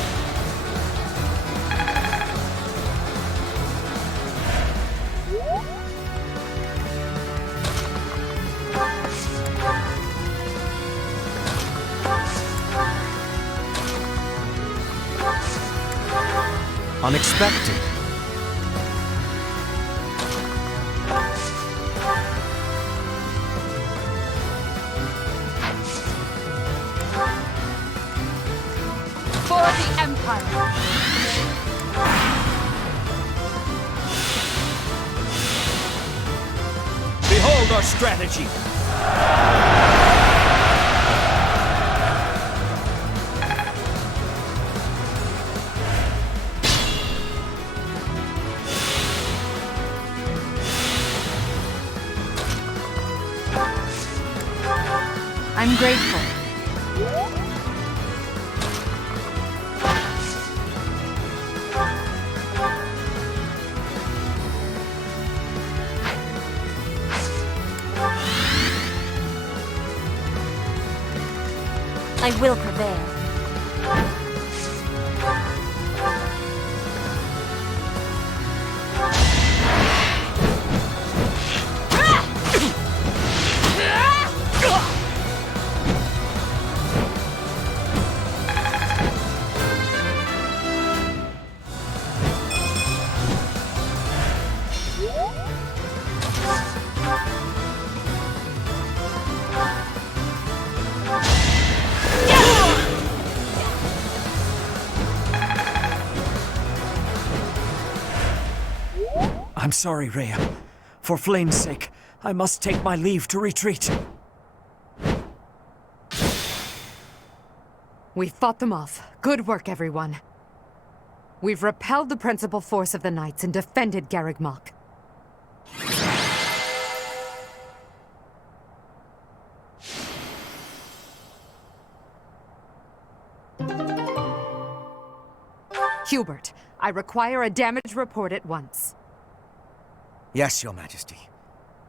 Unexpected. For the Empire! Behold our strategy. I'm grateful. I will prevail. I'm sorry, Rhea. For Flame's sake, I must take my leave to retreat. We fought them off. Good work, everyone. We've repelled the principal force of the Knights and defended Garreg Mach. Hubert, I require a damage report at once. Yes, Your Majesty.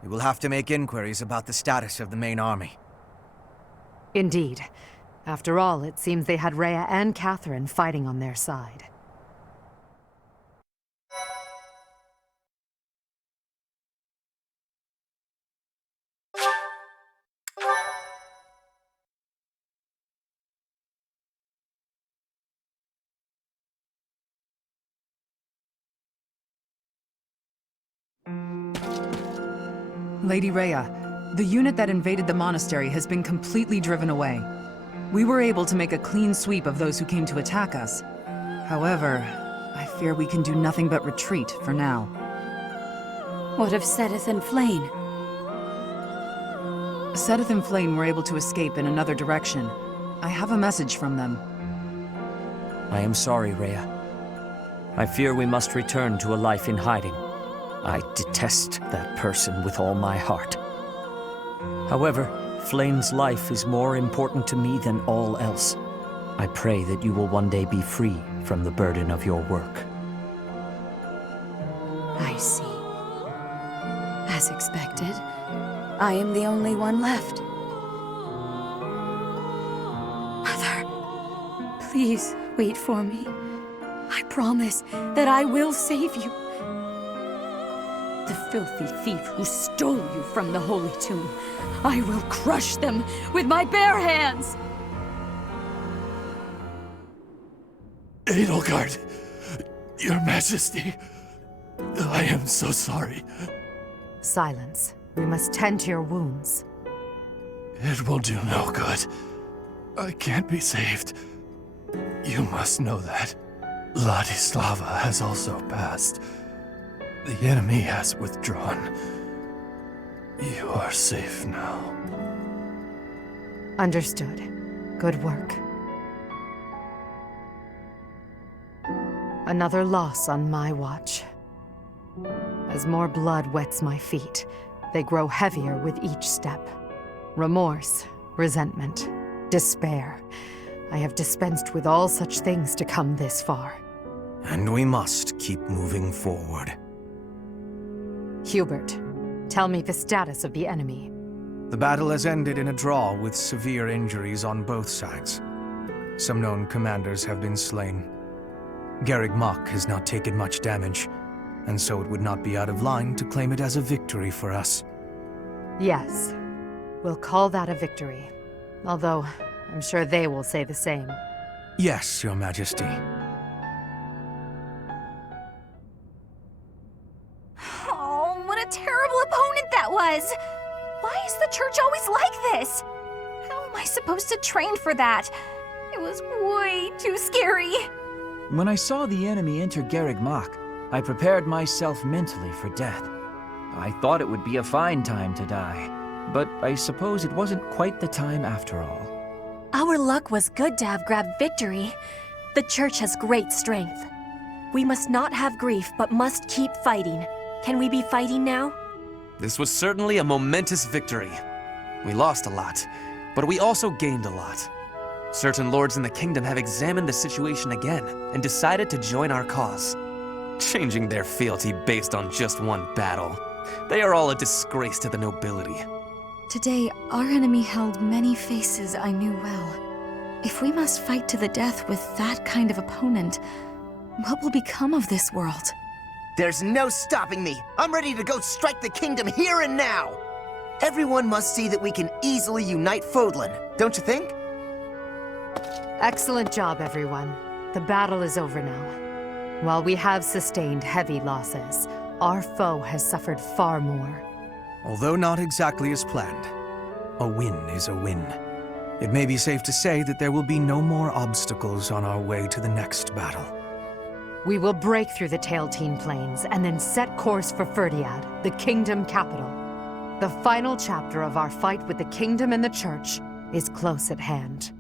We will have to make inquiries about the status of the main army. Indeed. After all, it seems they had Rhea and Catherine fighting on their side. Lady Rhea, the unit that invaded the monastery has been completely driven away. We were able to make a clean sweep of those who came to attack us. However, I fear we can do nothing but retreat for now. What of Sedith and Flane? Sedith and Flane were able to escape in another direction. I have a message from them. I am sorry, Rhea. I fear we must return to a life in hiding. I detest that person with all my heart. However, Flane's life is more important to me than all else. I pray that you will one day be free from the burden of your work. I see. As expected, I am the only one left. Mother, please wait for me. I promise that I will save you. The filthy thief who stole you from the Holy Tomb, I will crush them with my bare hands! Edelgard, Your Majesty, I am so sorry. Silence. We must tend to your wounds. It will do no good. I can't be saved. You must know that. Ladislava has also passed. The enemy has withdrawn. You are safe now. Understood. Good work. Another loss on my watch. As more blood wets my feet, they grow heavier with each step. Remorse, resentment, despair. I have dispensed with all such things to come this far. And we must keep moving forward. Hubert, tell me the status of the enemy. The battle has ended in a draw with severe injuries on both sides. Some known commanders have been slain. Garreg Mach has not taken much damage, and so it would not be out of line to claim it as a victory for us. Yes, we'll call that a victory. Although, I'm sure they will say the same. Yes, Your Majesty. Oh, what a terrible opponent that was! Why is the church always like this? How am I supposed to train for that? It was way too scary. When I saw the enemy enter Garreg Mach, I prepared myself mentally for death. I thought it would be a fine time to die, but I suppose it wasn't quite the time after all. Our luck was good to have grabbed victory. The church has great strength. We must not have grief, but must keep fighting. Can we be fighting now? This was certainly a momentous victory. We lost a lot, but we also gained a lot. Certain lords in the kingdom have examined the situation again and decided to join our cause, changing their fealty based on just one battle. They are all a disgrace to the nobility. Today, our enemy held many faces I knew well. If we must fight to the death with that kind of opponent, what will become of this world? There's no stopping me. I'm ready to go strike the kingdom here and now. Everyone must see that we can easily unite Fodlan, don't you think? Excellent job, everyone. The battle is over now. While we have sustained heavy losses, our foe has suffered far more. Although not exactly as planned, a win is a win. It may be safe to say that there will be no more obstacles on our way to the next battle. We will break through the Tailteen Plains and then set course for Ferdiad, the kingdom capital. The final chapter of our fight with the kingdom and the church is close at hand.